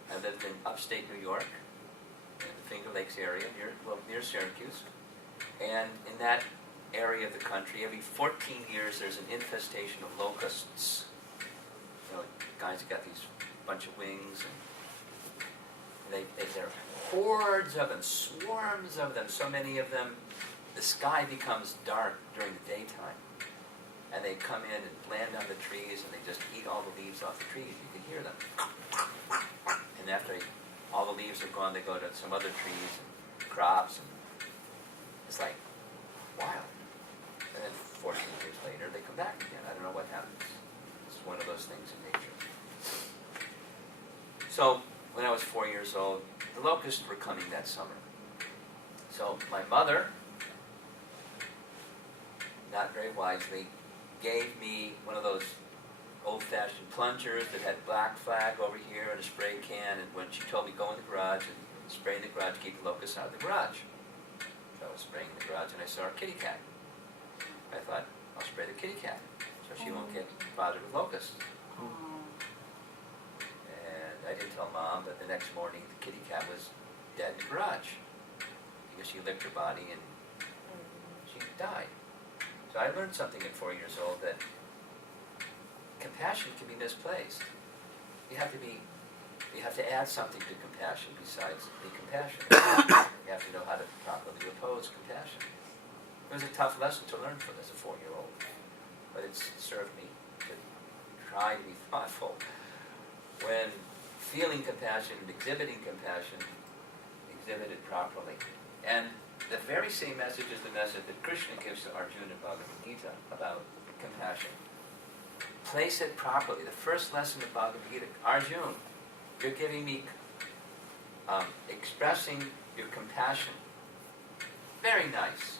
I lived in upstate New York, in the Finger Lakes area, near Syracuse. And in that area of the country, every 14 years there's an infestation of locusts. Guys got these bunch of wings, and There are hordes of them, swarms of them, so many of them. The sky becomes dark during the daytime. And they come in and land on the trees, and they just eat all the leaves off the trees. You can hear them. And after all the leaves are gone, they go to some other trees and crops. And it's like wild. And then 14 years later, they come back again. I don't know what happens. It's one of those things in nature. So, when I was 4 years old, the locusts were coming that summer. So, my mother, not very wisely, gave me one of those old-fashioned plungers that had black flag over here and a spray can, and when she told me go in the garage and spray in the garage, keep the locusts out of the garage. So I was spraying in the garage and I saw a kitty cat. I thought, I'll spray the kitty cat so she won't get bothered with locusts. And I didn't tell Mom, but the next morning the kitty cat was dead in the garage because she licked her body and she died. So I learned something at 4 years old, that compassion can be misplaced. You have to add something to compassion besides be compassionate. You have to know how to properly oppose compassion. It was a tough lesson to learn from as a 4-year-old, but it's served me to try to be thoughtful when feeling compassion and exhibiting compassion, exhibit it properly. And the very same message is the message that Krishna gives to Arjuna in Bhagavad Gita about compassion. Place it properly. The first lesson of Bhagavad Gita, Arjuna, you're giving me, expressing your compassion. Very nice.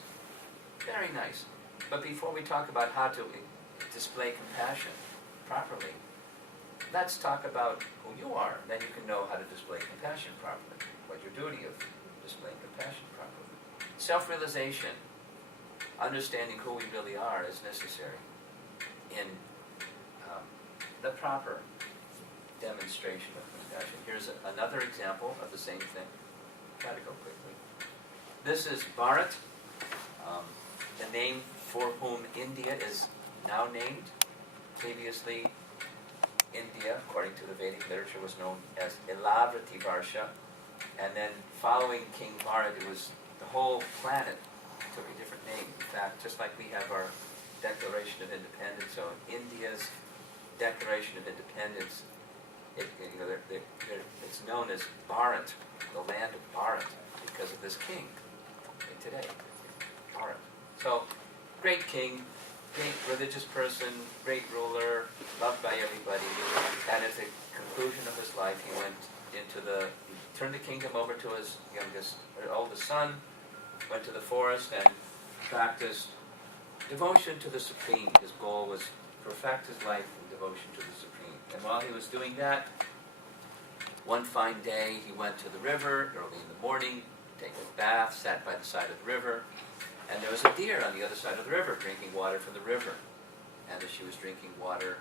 Very nice. But before we talk about how to display compassion properly, let's talk about who you are. Then you can know how to display compassion properly. What your duty of displaying compassion properly. Self-realization, understanding who we really are, is necessary in the proper demonstration of compassion. Here's another example of the same thing. Try to go quickly. This is Bharat, the name for whom India is now named. Previously, India, according to the Vedic literature, was known as Ilavrati Varsha. And then following King Bharat, it was the whole planet took a different name. In fact, just like we have our Declaration of Independence, so India's Declaration of Independence, it's known as Bharat, the land of Bharat, because of this king today, Bharat. So, great king, great religious person, great ruler, loved by everybody. And at the conclusion of his life, he turned the kingdom over to his oldest son, went to the forest and practiced devotion to the Supreme. His goal was to perfect his life in devotion to the Supreme. And while he was doing that, one fine day he went to the river early in the morning, take a bath, sat by the side of the river, and there was a deer on the other side of the river drinking water from the river. And as she was drinking water,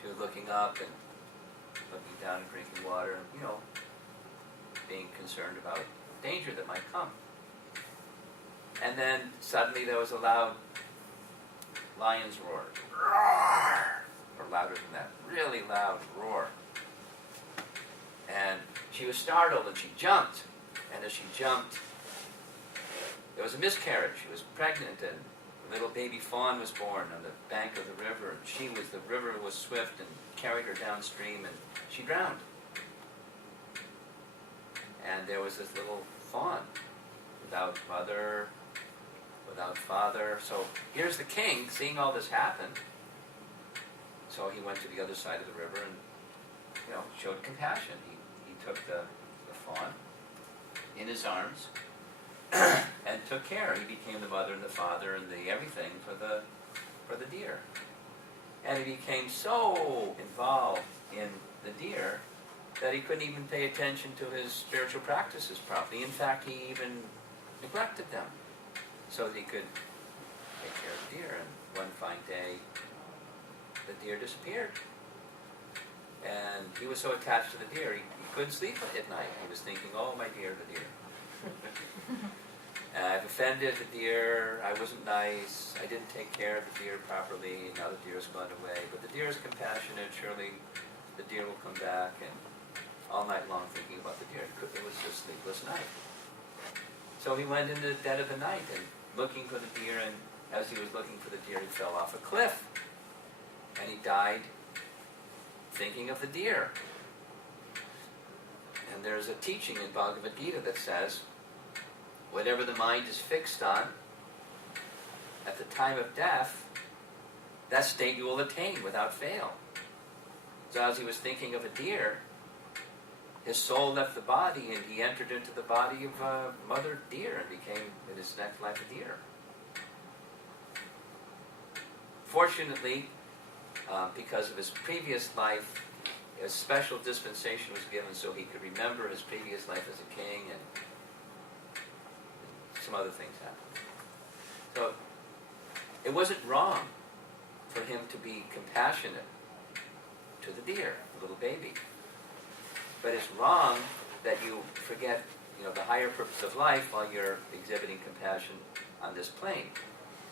she was looking up and looking down and drinking water, being concerned about danger that might come. And then suddenly there was a loud lion's roar. Roar! Or louder than that. Really loud roar. And she was startled and she jumped. And as she jumped, there was a miscarriage. She was pregnant and a little baby fawn was born on the bank of the river. And the river was swift and carried her downstream and she drowned. And there was this little fawn without mother, without father. So here's the king seeing all this happen. So he went to the other side of the river and showed compassion. He took the fawn in his arms and took care. He became the mother and the father and the everything for the deer. And he became so involved in the deer that he couldn't even pay attention to his spiritual practices properly. In fact, he even neglected them so that he could take care of the deer. And one fine day, the deer disappeared. And he was so attached to the deer, he couldn't sleep at night. He was thinking, oh, my dear, the deer. And I've offended the deer, I wasn't nice, I didn't take care of the deer properly, now the deer's gone away. But the deer is compassionate, surely the deer will come back. And all night long thinking about the deer. It was a sleepless night. So he went into the dead of the night and looking for the deer, and as he was looking for the deer, he fell off a cliff. And he died thinking of the deer. And there's a teaching in Bhagavad Gita that says, whatever the mind is fixed on, at the time of death, that state you will attain without fail. So as he was thinking of a deer, his soul left the body and he entered into the body of a mother deer and became, in his next life, a deer. Fortunately, because of his previous life, a special dispensation was given so he could remember his previous life as a king, and some other things happened. So it wasn't wrong for him to be compassionate to the deer, the little baby. But it's wrong that you forget, the higher purpose of life while you're exhibiting compassion on this plane,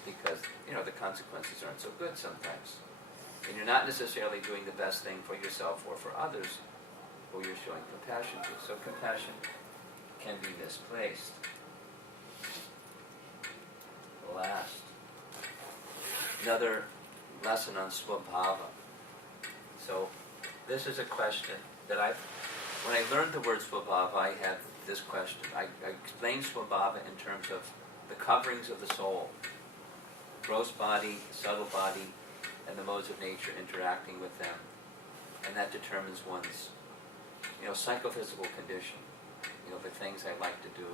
because the consequences aren't so good sometimes, and you're not necessarily doing the best thing for yourself or for others who you're showing compassion to. So compassion can be misplaced. Last, another lesson on Swabhava. So this is a question that when I learned the word Swabhava, I had this question. I explained Swabhava in terms of the coverings of the soul, gross body, subtle body, and the modes of nature interacting with them. And that determines one's, psychophysical condition. The things I like to do,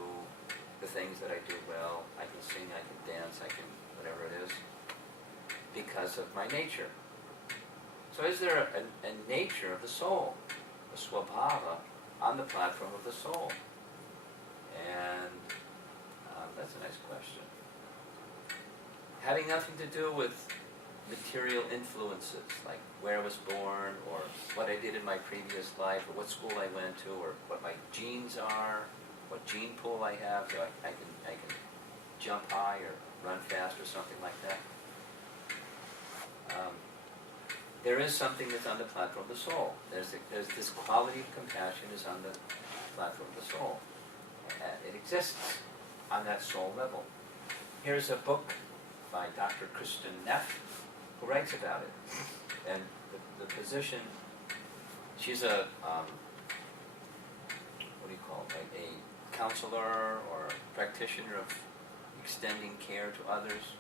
the things that I do well. I can sing, I can dance, I can whatever it is, because of my nature. So is there a nature of the soul, a Swabhava, on the platform of the soul? And that's a nice question. Having nothing to do with material influences, like where I was born, or what I did in my previous life, or what school I went to, or what my genes are, what gene pool I have, so I can jump high or run fast or something like that. There is something that's on the platform of the soul. There's this quality of compassion is on the platform of the soul. It exists on that soul level. Here's a book by Dr. Kristen Neff, who writes about it. And the physician, she's a, like a counselor or practitioner of extending care to others.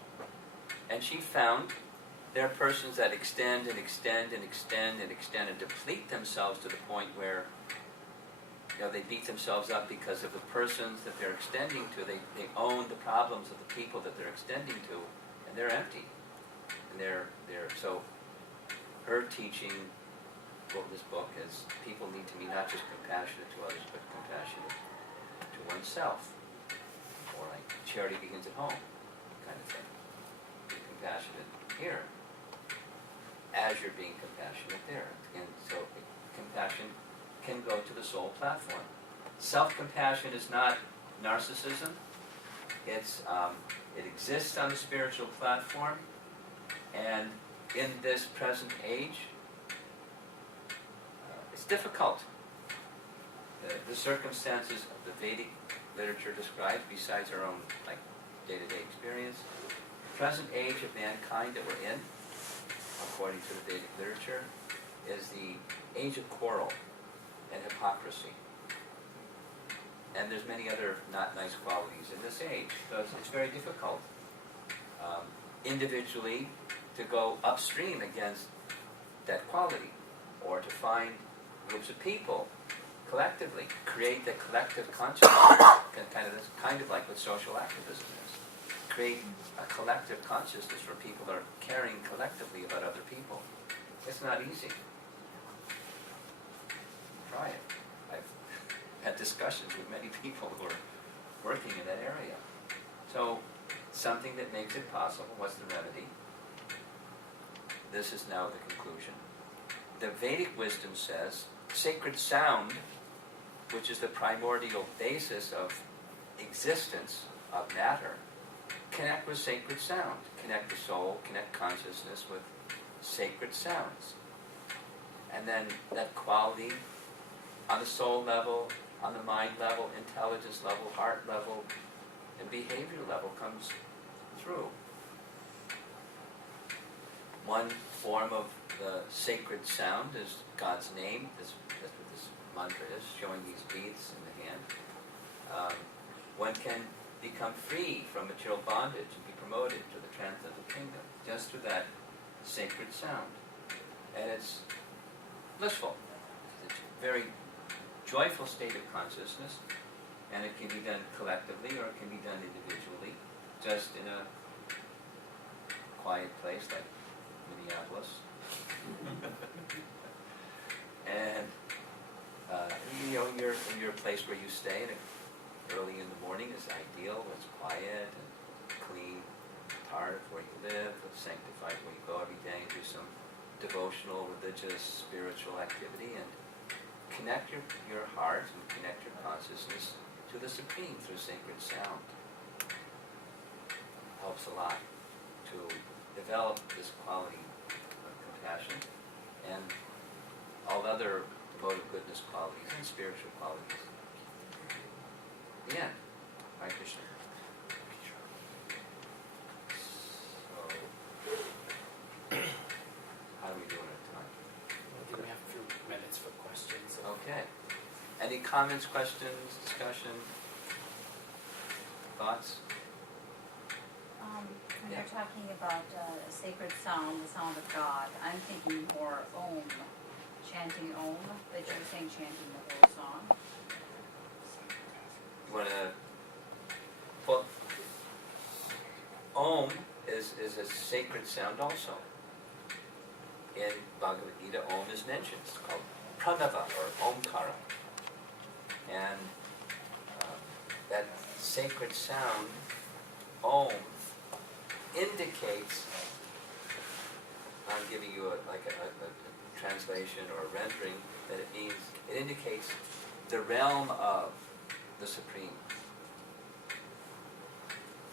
And she found there are persons that extend and extend and extend and extend and deplete themselves to the point where they beat themselves up because of the persons that they're extending to. They own the problems of the people that they're extending to, and they're empty. And they're so her teaching, this book, is people need to be not just compassionate to others, but compassionate to oneself. Or like charity begins at home kind of thing. Be compassionate here as you're being compassionate there. And so compassion can go to the soul platform. Self-compassion is not narcissism. It exists on the spiritual platform, and in this present age, it's difficult. The circumstances of the Vedic literature described, besides our own day-to-day experience, the present age of mankind that we're in, according to the Vedic literature, is the age of quarrel and hypocrisy. And there's many other not nice qualities in this age. So it's very difficult individually to go upstream against that quality, or to find groups of people collectively, create the collective consciousness, kind of like what social activism is. Create a collective consciousness where people are caring collectively about other people. It's not easy. Try it. I've had discussions with many people who are working in that area. So, something that makes it possible. What's the remedy? This is now the conclusion. The Vedic wisdom says, sacred sound, which is the primordial basis of existence, of matter, connect with sacred sound. Connect the soul, connect consciousness with sacred sounds. And then that quality on the soul level, on the mind level, intelligence level, heart level, and behavior level comes through. One form of the sacred sound is God's name. That's what this mantra is, showing these beads in the hand. One can become free from material bondage and be promoted to the transcendental kingdom just through that sacred sound. And it's blissful. It's a very joyful state of consciousness, and it can be done collectively or it can be done individually, just in a quiet place like Minneapolis. And in your place where you stay, early in the morning is ideal. It's quiet and clean, tart where you live, it's sanctified where you go every day and do some devotional, religious, spiritual activity, and connect your heart and connect your consciousness to the Supreme through sacred sound. Helps a lot to develop this quality of compassion and all other devoted goodness qualities and spiritual qualities. The end. Hare Krishna. So, how are we doing at time? I think we have a few minutes for questions. Okay. Any comments, questions, discussion, thoughts? When Yeah. you're talking about a sacred sound, the sound of God, I'm thinking more Om, chanting Om, but you're saying chanting the whole song. You want to... Well, Om is a sacred sound also. In Bhagavad Gita, Om is mentioned. It's called Pranava or Omkara. And that sacred sound, Om, indicates, I'm giving you a translation or a rendering, that it indicates the realm of the Supreme.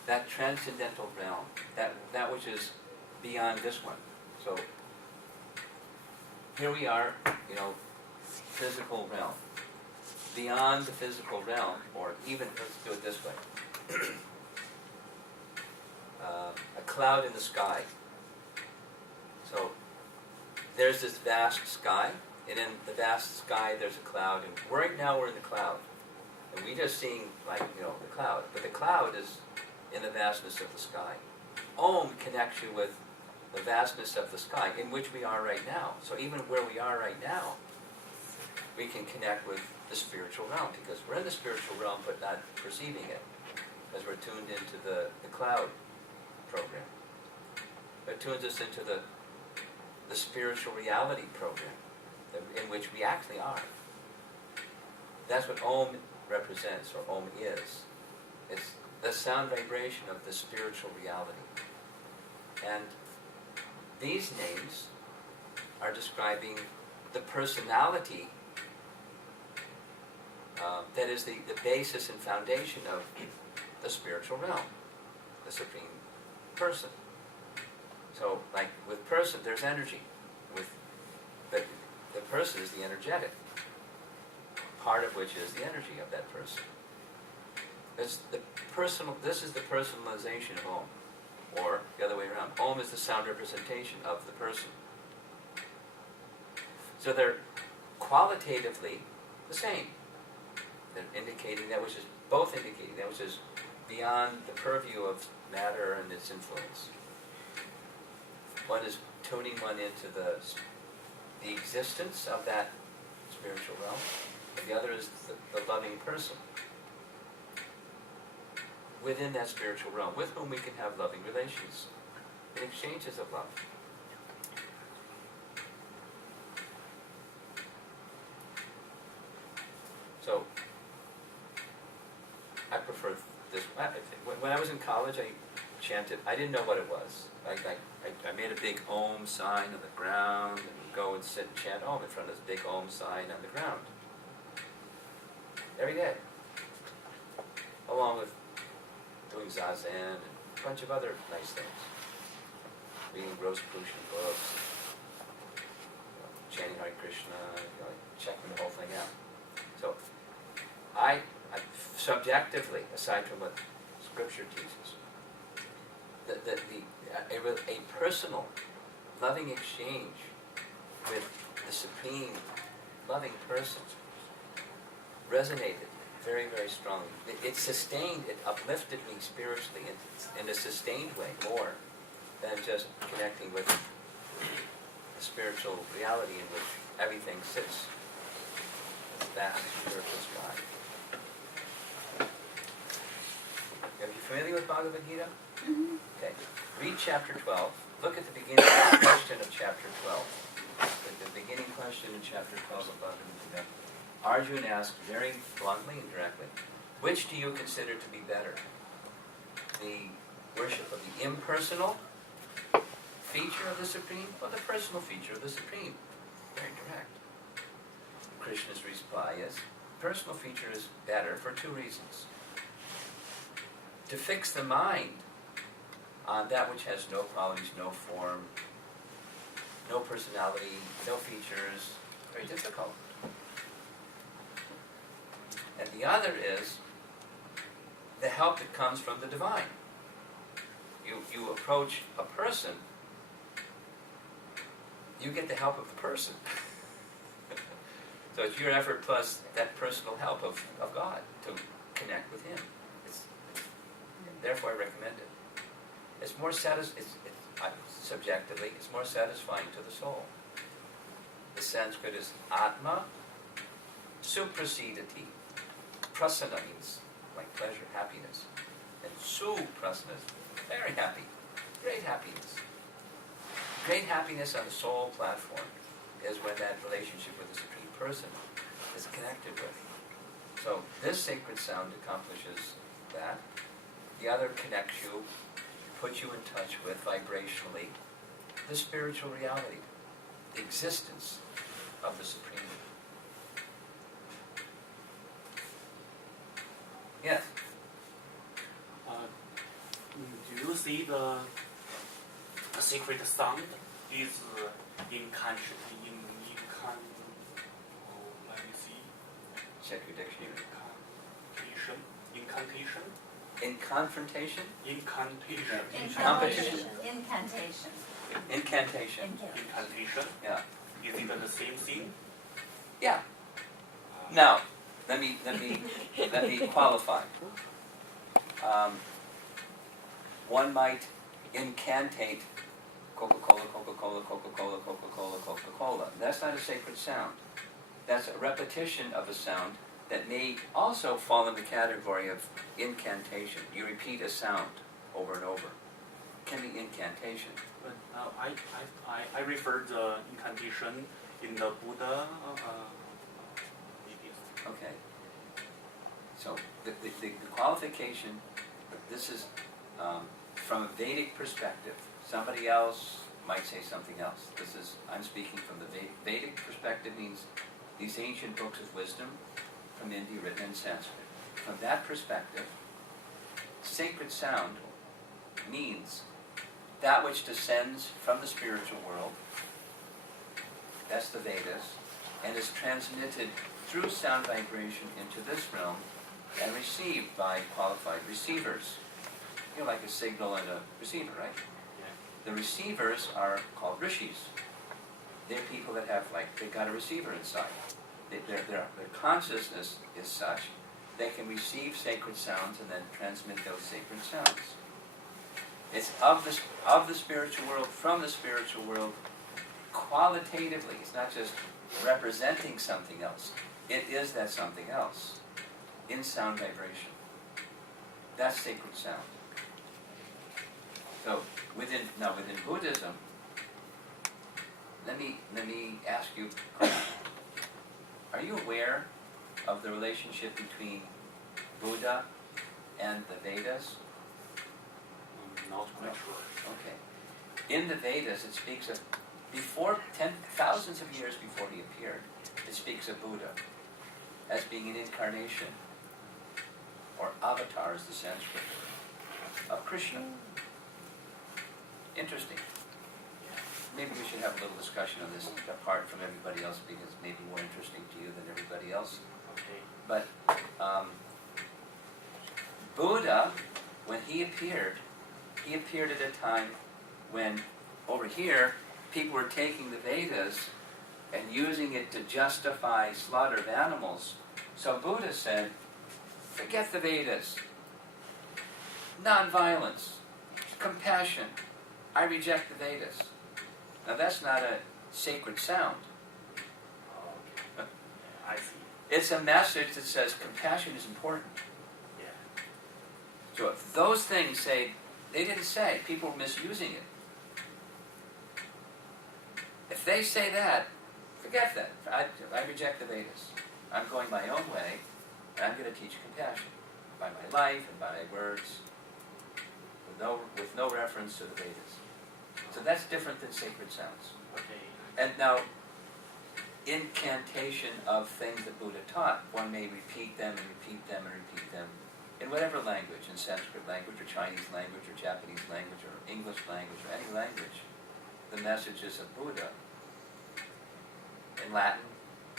That transcendental realm, that which is beyond this one. So here we are, physical realm. Beyond the physical realm, or even, let's do it this way. A cloud in the sky. So there's this vast sky, and in the vast sky there's a cloud, and right now we're in the cloud. And we just seeing the cloud, but the cloud is in the vastness of the sky. Om connects you with the vastness of the sky in which we are right now. So even where we are right now, we can connect with the spiritual realm, because we're in the spiritual realm but not perceiving it, as we're tuned into the cloud program. It tunes us into the spiritual reality program in which we actually are. That's what Om represents, or Om is. It's the sound vibration of the spiritual reality. And these names are describing the personality that is the basis and foundation of the spiritual realm, the Supreme Person. So, like with person, there's energy. But the person is the energetic, part of which is the energy of that person. This is the personalization of Om, or the other way around. Om is the sound representation of the person. So they're qualitatively the same. They're indicating that which is, both indicating that which is beyond the purview of matter and its influence. One is tuning one into the existence of that spiritual realm, and the other is the loving person within that spiritual realm, with whom we can have loving relations and exchanges of love. So, I prefer this. When I was in college, I chanted. I didn't know what it was. I made a big Om sign on the ground, and would go and sit and chant Om in front of this big Om sign on the ground every day, along with doing zazen and a bunch of other nice things, reading Rosicrucian books, chanting Hare Krishna, checking the whole thing out. I subjectively, aside from what Scripture teaches, a personal, loving exchange with the Supreme loving person resonated very, very strongly. It sustained, it uplifted me spiritually in a sustained way more than just connecting with the spiritual reality in which everything sits. This vast spiritual sky. Are you familiar with Bhagavad Gita? Mm-hmm. Okay. Read chapter 12. Look at the beginning question of chapter 12. The beginning question in chapter 12 of Bhagavad Gita. Arjuna asked very bluntly and directly, which do you consider to be better? The worship of the impersonal feature of the Supreme or the personal feature of the Supreme? Very direct. Krishna's reply is, personal feature is better for two reasons. To fix the mind on that which has no qualities, no form, no personality, no features, very difficult. And the other is the help that comes from the divine. You approach a person, you get the help of the person. So it's your effort plus that personal help of God to connect with Him. Therefore I recommend it. It's more subjectively, it's more satisfying to the soul. The Sanskrit is Atma Suprasidati. Prasanna means like pleasure, happiness. And Suprasana is very happy, great happiness. Great happiness on the soul platform is when that relationship with the Supreme Person is connected with. So this sacred sound accomplishes that. The other connects you, puts you in touch with vibrationally the spiritual reality, the existence of the Supreme. Yes? Do you see the sacred sound is let me see. Check your dictionary. Incantation? In confrontation? Incantation. Competition. Incantation. Incantation. Incantation? Yeah. Is it the same thing? Yeah. Now, let me qualify. One might incantate Coca-Cola, Coca-Cola, Coca-Cola, Coca-Cola, Coca-Cola. That's not a sacred sound. That's a repetition of a sound that may also fall in the category of incantation. You repeat a sound over and over. It can be incantation. But I refer the incantation in the Buddha. Okay. So the qualification, this is from a Vedic perspective. Somebody else might say something else. I'm speaking from the Vedic perspective, means these ancient books of wisdom from India written in Sanskrit. From that perspective, sacred sound means that which descends from the spiritual world, that's the Vedas, and is transmitted through sound vibration into this realm and received by qualified receivers. You know, like a signal and a receiver, right? Yeah. The receivers are called rishis. They're people that have, they've got a receiver inside. Their consciousness is such they can receive sacred sounds and then transmit those sacred sounds. It's of the spiritual world, from the spiritual world, qualitatively. It's not just representing something else. It is that something else in sound vibration. That's sacred sound. So within Buddhism, let me ask you a question. Are you aware of the relationship between Buddha and the Vedas? Not quite sure. Okay. In the Vedas, it speaks of, thousands of years before he appeared, it speaks of Buddha as being an incarnation, or avatar is the Sanskrit, of Krishna. Interesting. Maybe we should have a little discussion on this apart from everybody else, because it may be more interesting to you than everybody else. Okay. But Buddha, when he appeared at a time when, over here, people were taking the Vedas and using it to justify slaughter of animals. So Buddha said, forget the Vedas. Nonviolence, compassion. I reject the Vedas. Now that's not a sacred sound. Okay. I see. It's a message that says compassion is important. Yeah. So if those things say, they didn't say, people were misusing it. If they say that, forget that. I reject the Vedas. I'm going my own way, and I'm going to teach compassion by my life and by my words, with no reference to the Vedas. So that's different than sacred sounds. Okay. And now, incantation of things that Buddha taught, one may repeat them and repeat them and repeat them in whatever language, in Sanskrit language or Chinese language or Japanese language or English language or any language, the messages of Buddha. In Latin,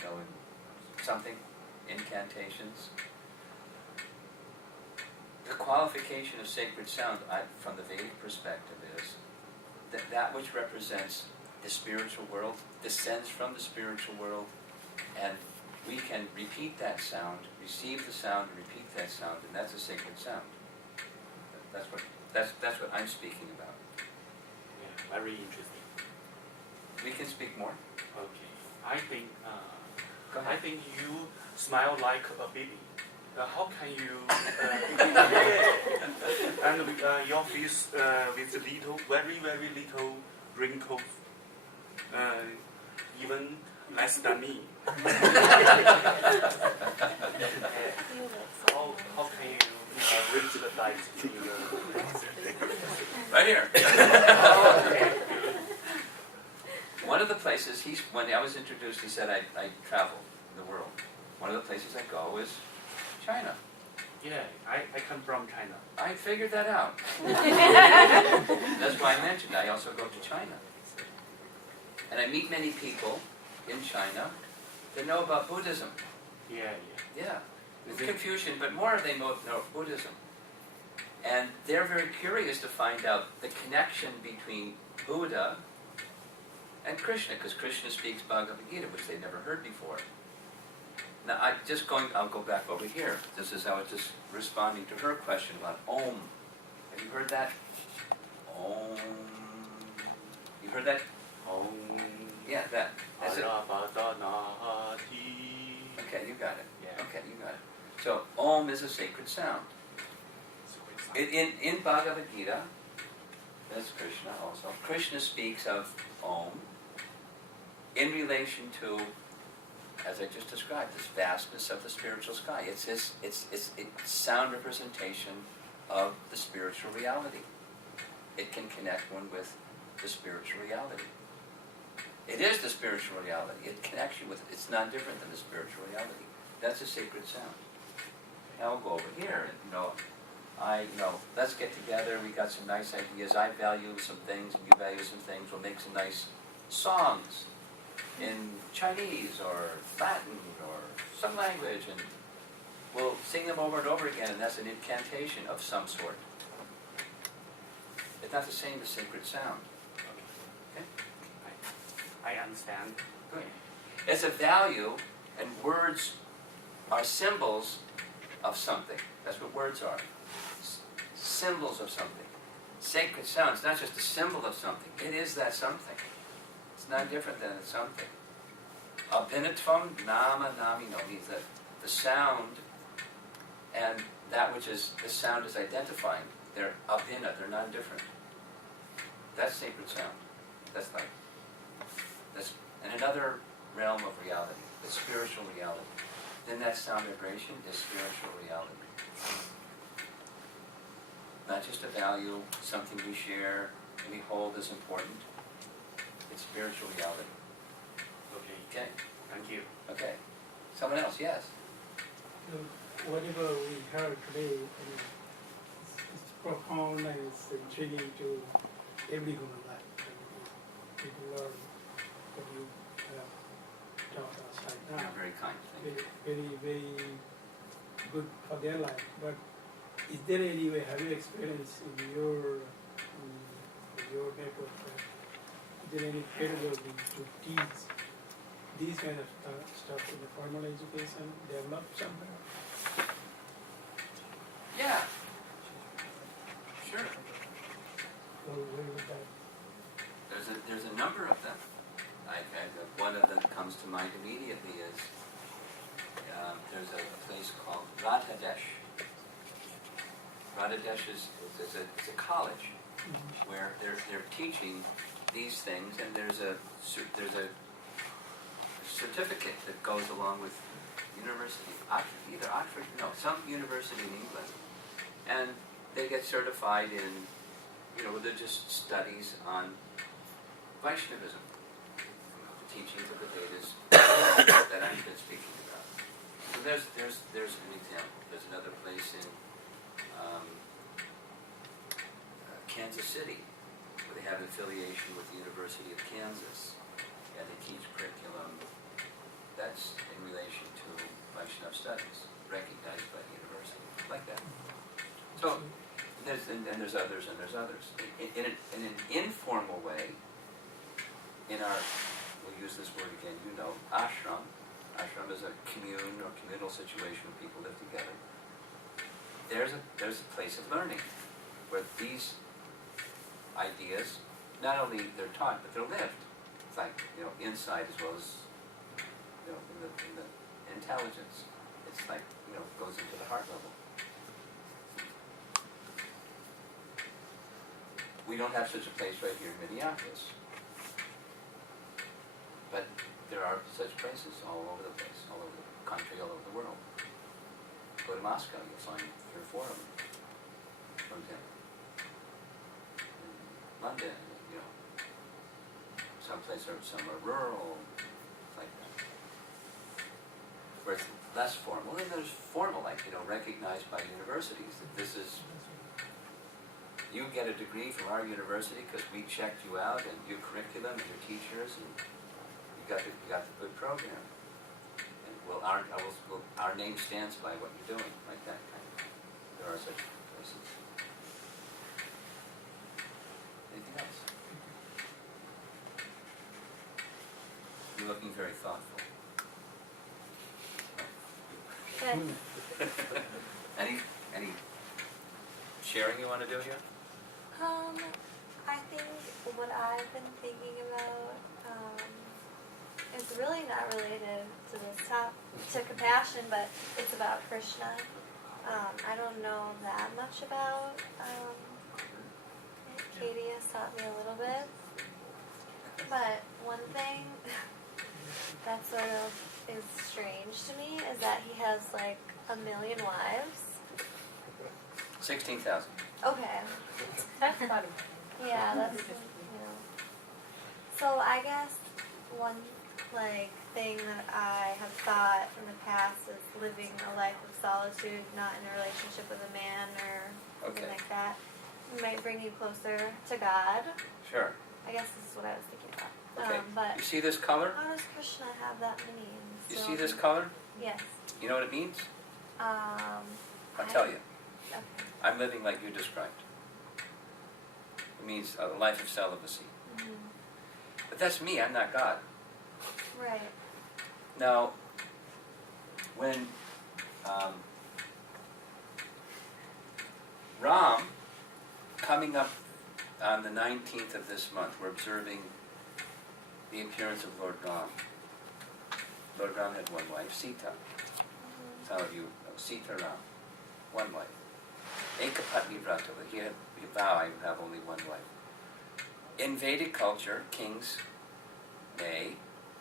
in something, incantations. The qualification of sacred sound, from the Vedic perspective, is that which represents the spiritual world descends from the spiritual world, and we can repeat that sound, receive the sound, and repeat that sound, and that's a sacred sound. That's what I'm speaking about. Yeah, very interesting. We can speak more. Okay. I think Go ahead. I think you smile like a baby. How can you and your face with little, very little wrinkles, even less than me. How can you reach the dice in the Right here. One of the places, when I was introduced, he said I travel the world. One of the places I go is China. Yeah, I come from China. I figured that out. That's why I mentioned I also go to China. And I meet many people in China that know about Buddhism. Yeah. Yeah, with Confucian, but more they know Buddhism. And they're very curious to find out the connection between Buddha and Krishna, because Krishna speaks Bhagavad Gita, which they've never heard before. Now, I'll go back over here. This is how I was just responding to her question about Om. Have you heard that? Om. You heard that? Om. Yeah, that. That's it. Romapada Okay, you got it. Yeah. Okay, you got it. So, Om is a sacred sound. In Bhagavad Gita, that's Krishna also. Krishna speaks of Om in relation to, as I just described, this vastness of the spiritual sky. It's sound representation of the spiritual reality. It can connect one with the spiritual reality. It is the spiritual reality. It connects you with it. It's not different than the spiritual reality. That's a sacred sound. Now we'll go over here and, let's get together. We got some nice ideas. I value some things and you value some things. We'll make some nice songs in Chinese or Latin or some language, and we'll sing them over and over again, and that's an incantation of some sort. It's not the same as sacred sound. Okay? I understand. Good. It's a value, and words are symbols of something. That's what words are. Symbols of something. Sacred sound is not just a symbol of something. It is that something. It's not different than something. Abhinatvam nama namino means that the sound and that which is the sound is identifying. They're abhina, they're not different. That's sacred sound. That's in another realm of reality, the spiritual reality. Then that sound vibration is spiritual reality. Not just a value, something we share and we hold as important. It's spiritual reality. Okay. Okay? Thank you. Okay. Someone else, yes? Whatever we heard today, it's profound and it's intriguing to every human life. People learn what you have taught us right now. You're very kind. Thank you. Very good for their life. But is there any way, have you experienced in your network, is there any pedagogy to teach these kind of stuff in the formal education, develop somewhere? Yeah. Sure. So where would that? There's a number of them. One of them comes to mind immediately is there's a place called Radhadesh. Radhadesh is a college where they're teaching these things, and there's a certificate that goes along with university, either Oxford, some university in England, and they get certified in religious studies on Vaishnavism, the teachings of the Vedas that I've been speaking about. So there's an example. There's another place in Kansas City where they have an affiliation with the University of Kansas, and they teach curriculum that's in relation to Vaishnava studies, recognized by the university, like that. So there's others. In an informal way, in our, we'll use this word again, ashram. Ashram is a commune or communal situation where people live together. There's a place of learning where these ideas, not only they're taught, but they're lived. It's like, inside as well as, in the intelligence. It's like, goes into the heart level. We don't have such a place right here in Minneapolis. But there are such places all over the place, all over the country, all over the world. Go to Moscow, you'll find 3 or 4 of them, for example. In London, some are rural, like that. Where it's less formal. And there's formal, like, recognized by universities that this is, you get a degree from our university because we checked you out and your curriculum and your teachers, and you got the good program. And our name stands by what you're doing, like that kind of thing. There are such places. Anything else? You're looking very thoughtful. Good. Any sharing you want to do here? I think what I've been thinking about is really not related to this to compassion, but it's about Krishna. I don't know that much about. Katie has taught me a little bit, but one thing that sort of is strange to me is that he has like 1 million wives. 16,000. Okay. That's funny. Yeah, that's So I guess one thing that I have thought in the past is living a life of solitude, not in a relationship with a man or something Okay. like that, might bring you closer to God. Sure. I guess this is what I was thinking about. Okay. But You see this color? how does Krishna have that many? You see this color? Yes. You know what it means? I'll tell you. Okay. I'm living like you described. It means a life of celibacy. Mm-hmm. But that's me, I'm not God. Right. Now, when Ram, coming up on the 19th of this month, we're observing the appearance of Lord Ram. Lord Ram had one wife, Sita. Mm-hmm. Some of you know Sita Ram, one wife. Ekapatni Vrata, he had a vow, I would have only one wife. In Vedic culture, kings may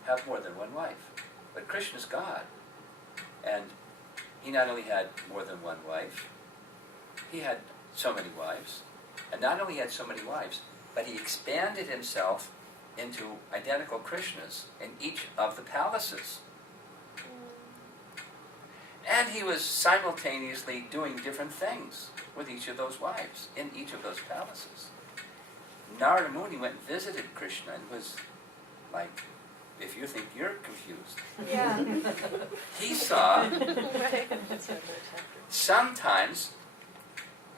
have more than one wife. But Krishna's God. And he not only had more than one wife, he had so many wives. And not only had so many wives, but he expanded himself into identical Krishnas in each of the palaces. And he was simultaneously doing different things with each of those wives in each of those palaces. Narada Muni went and visited Krishna and was like if you think you're confused. Yeah. He saw Right. sometimes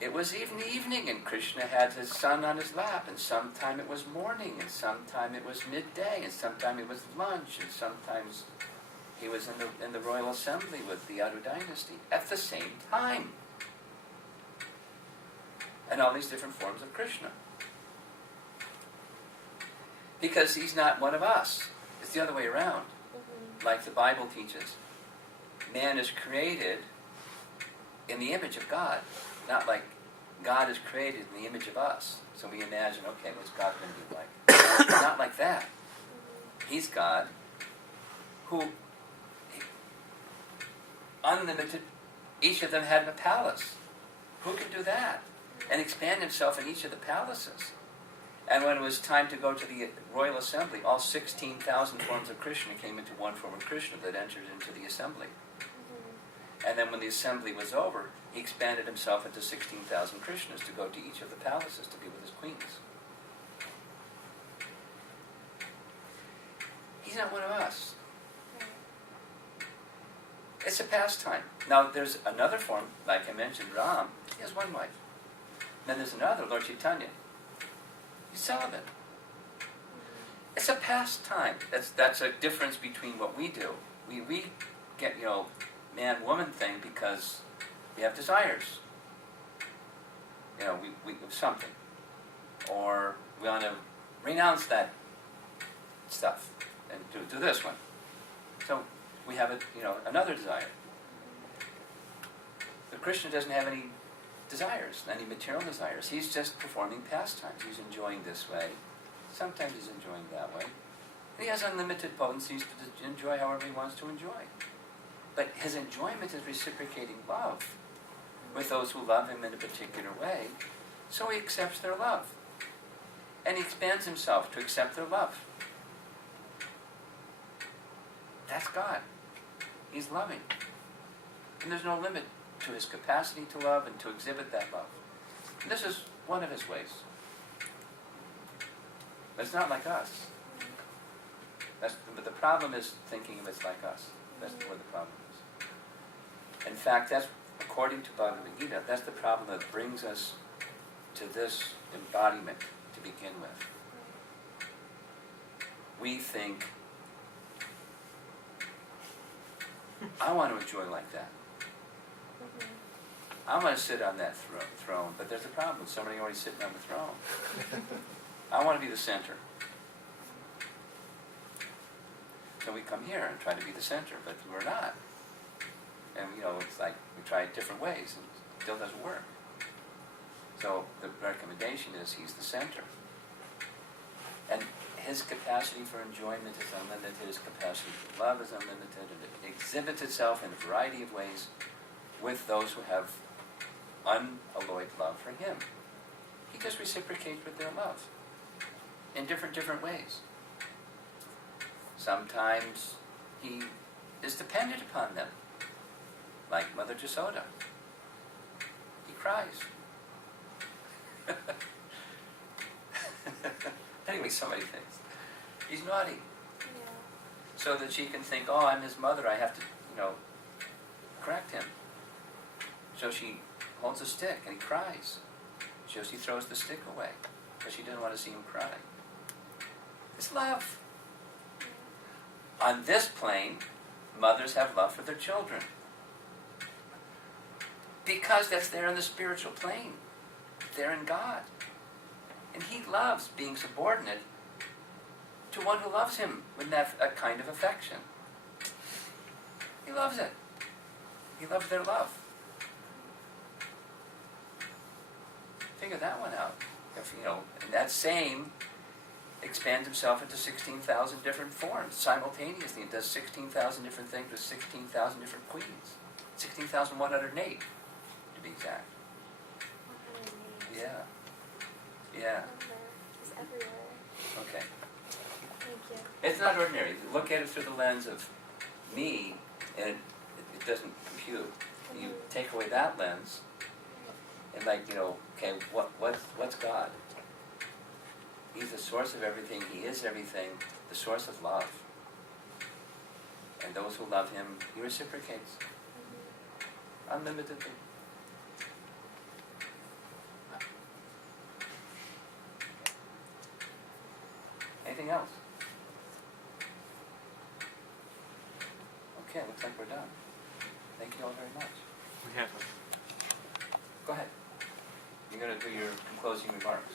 it was even evening and Krishna had his son on his lap, and sometime it was morning, and sometime it was midday, and sometime it was lunch, and sometimes he was in the royal assembly with the Yadu dynasty at the same time. And all these different forms of Krishna. Because he's not one of us. It's the other way around. Like the Bible teaches. Man is created in the image of God. Not like God is created in the image of us. So we imagine, okay, what's God going to be like? Not like that. He's God who, unlimited, each of them had a palace. Who could do that? And expand himself in each of the palaces. And when it was time to go to the royal assembly, all 16,000 forms of Krishna came into one form of Krishna that entered into the assembly. And then when the assembly was over, he expanded himself into 16,000 Krishnas to go to each of the palaces to be with his queens. He's not one of us. It's a pastime. Now there's another form, like I mentioned, Ram, he has one wife. Then there's another, Lord Chaitanya. He's celibate. It's a pastime. That's a difference between what we do. We get, man-woman thing because we have desires. We something. Or we want to renounce that stuff and do this one. So we have another desire. But Krishna doesn't have any desires, any material desires. He's just performing pastimes. He's enjoying this way. Sometimes he's enjoying that way. And he has unlimited potencies to enjoy however he wants to enjoy. But his enjoyment is reciprocating love with those who love him in a particular way. So he accepts their love. And he expands himself to accept their love. That's God. He's loving. And there's no limit to his capacity to love and to exhibit that love. And this is one of his ways. But it's not like us. But the problem is thinking of it's like us. That's where the problem is. In fact, that's, according to Bhagavad Gita, that's the problem that brings us to this embodiment to begin with. We think, I want to enjoy like that. I want to sit on that throne, but there's a problem with somebody already sitting on the throne. I want to be the center. So we come here and try to be the center, but we're not. And it's like we try it different ways and it still doesn't work. So the recommendation is he's the center. And his capacity for enjoyment is unlimited, his capacity for love is unlimited, and it exhibits itself in a variety of ways with those who have unalloyed love for him. He just reciprocates with their love in different ways. Sometimes he is dependent upon them, like Mother Jasoda. He cries. Anyway, so many things. He's naughty. Yeah. So that she can think, oh, I'm his mother, I have to, correct him. So she holds a stick and he cries. So she throws the stick away because she didn't want to see him cry. It's love. On this plane, mothers have love for their children. Because that's there in the spiritual plane. They're in God. And he loves being subordinate to one who loves him with that kind of affection. He loves it. He loves their love. Figure that one out. If, and that same expands himself into 16,000 different forms simultaneously. It does 16,000 different things with 16,000 different queens. 16,108 to be exact. Yeah. Yeah. It's everywhere. Okay. Thank you. It's not ordinary. Look at it through the lens of me, and it doesn't compute. You take away that lens, and okay, what's God? He's the source of everything. He is everything. The source of love. And those who love him, he reciprocates unlimitedly. Anything else? Okay, looks like we're done. Thank you all very much. We have Go ahead. You're going to do your closing remarks.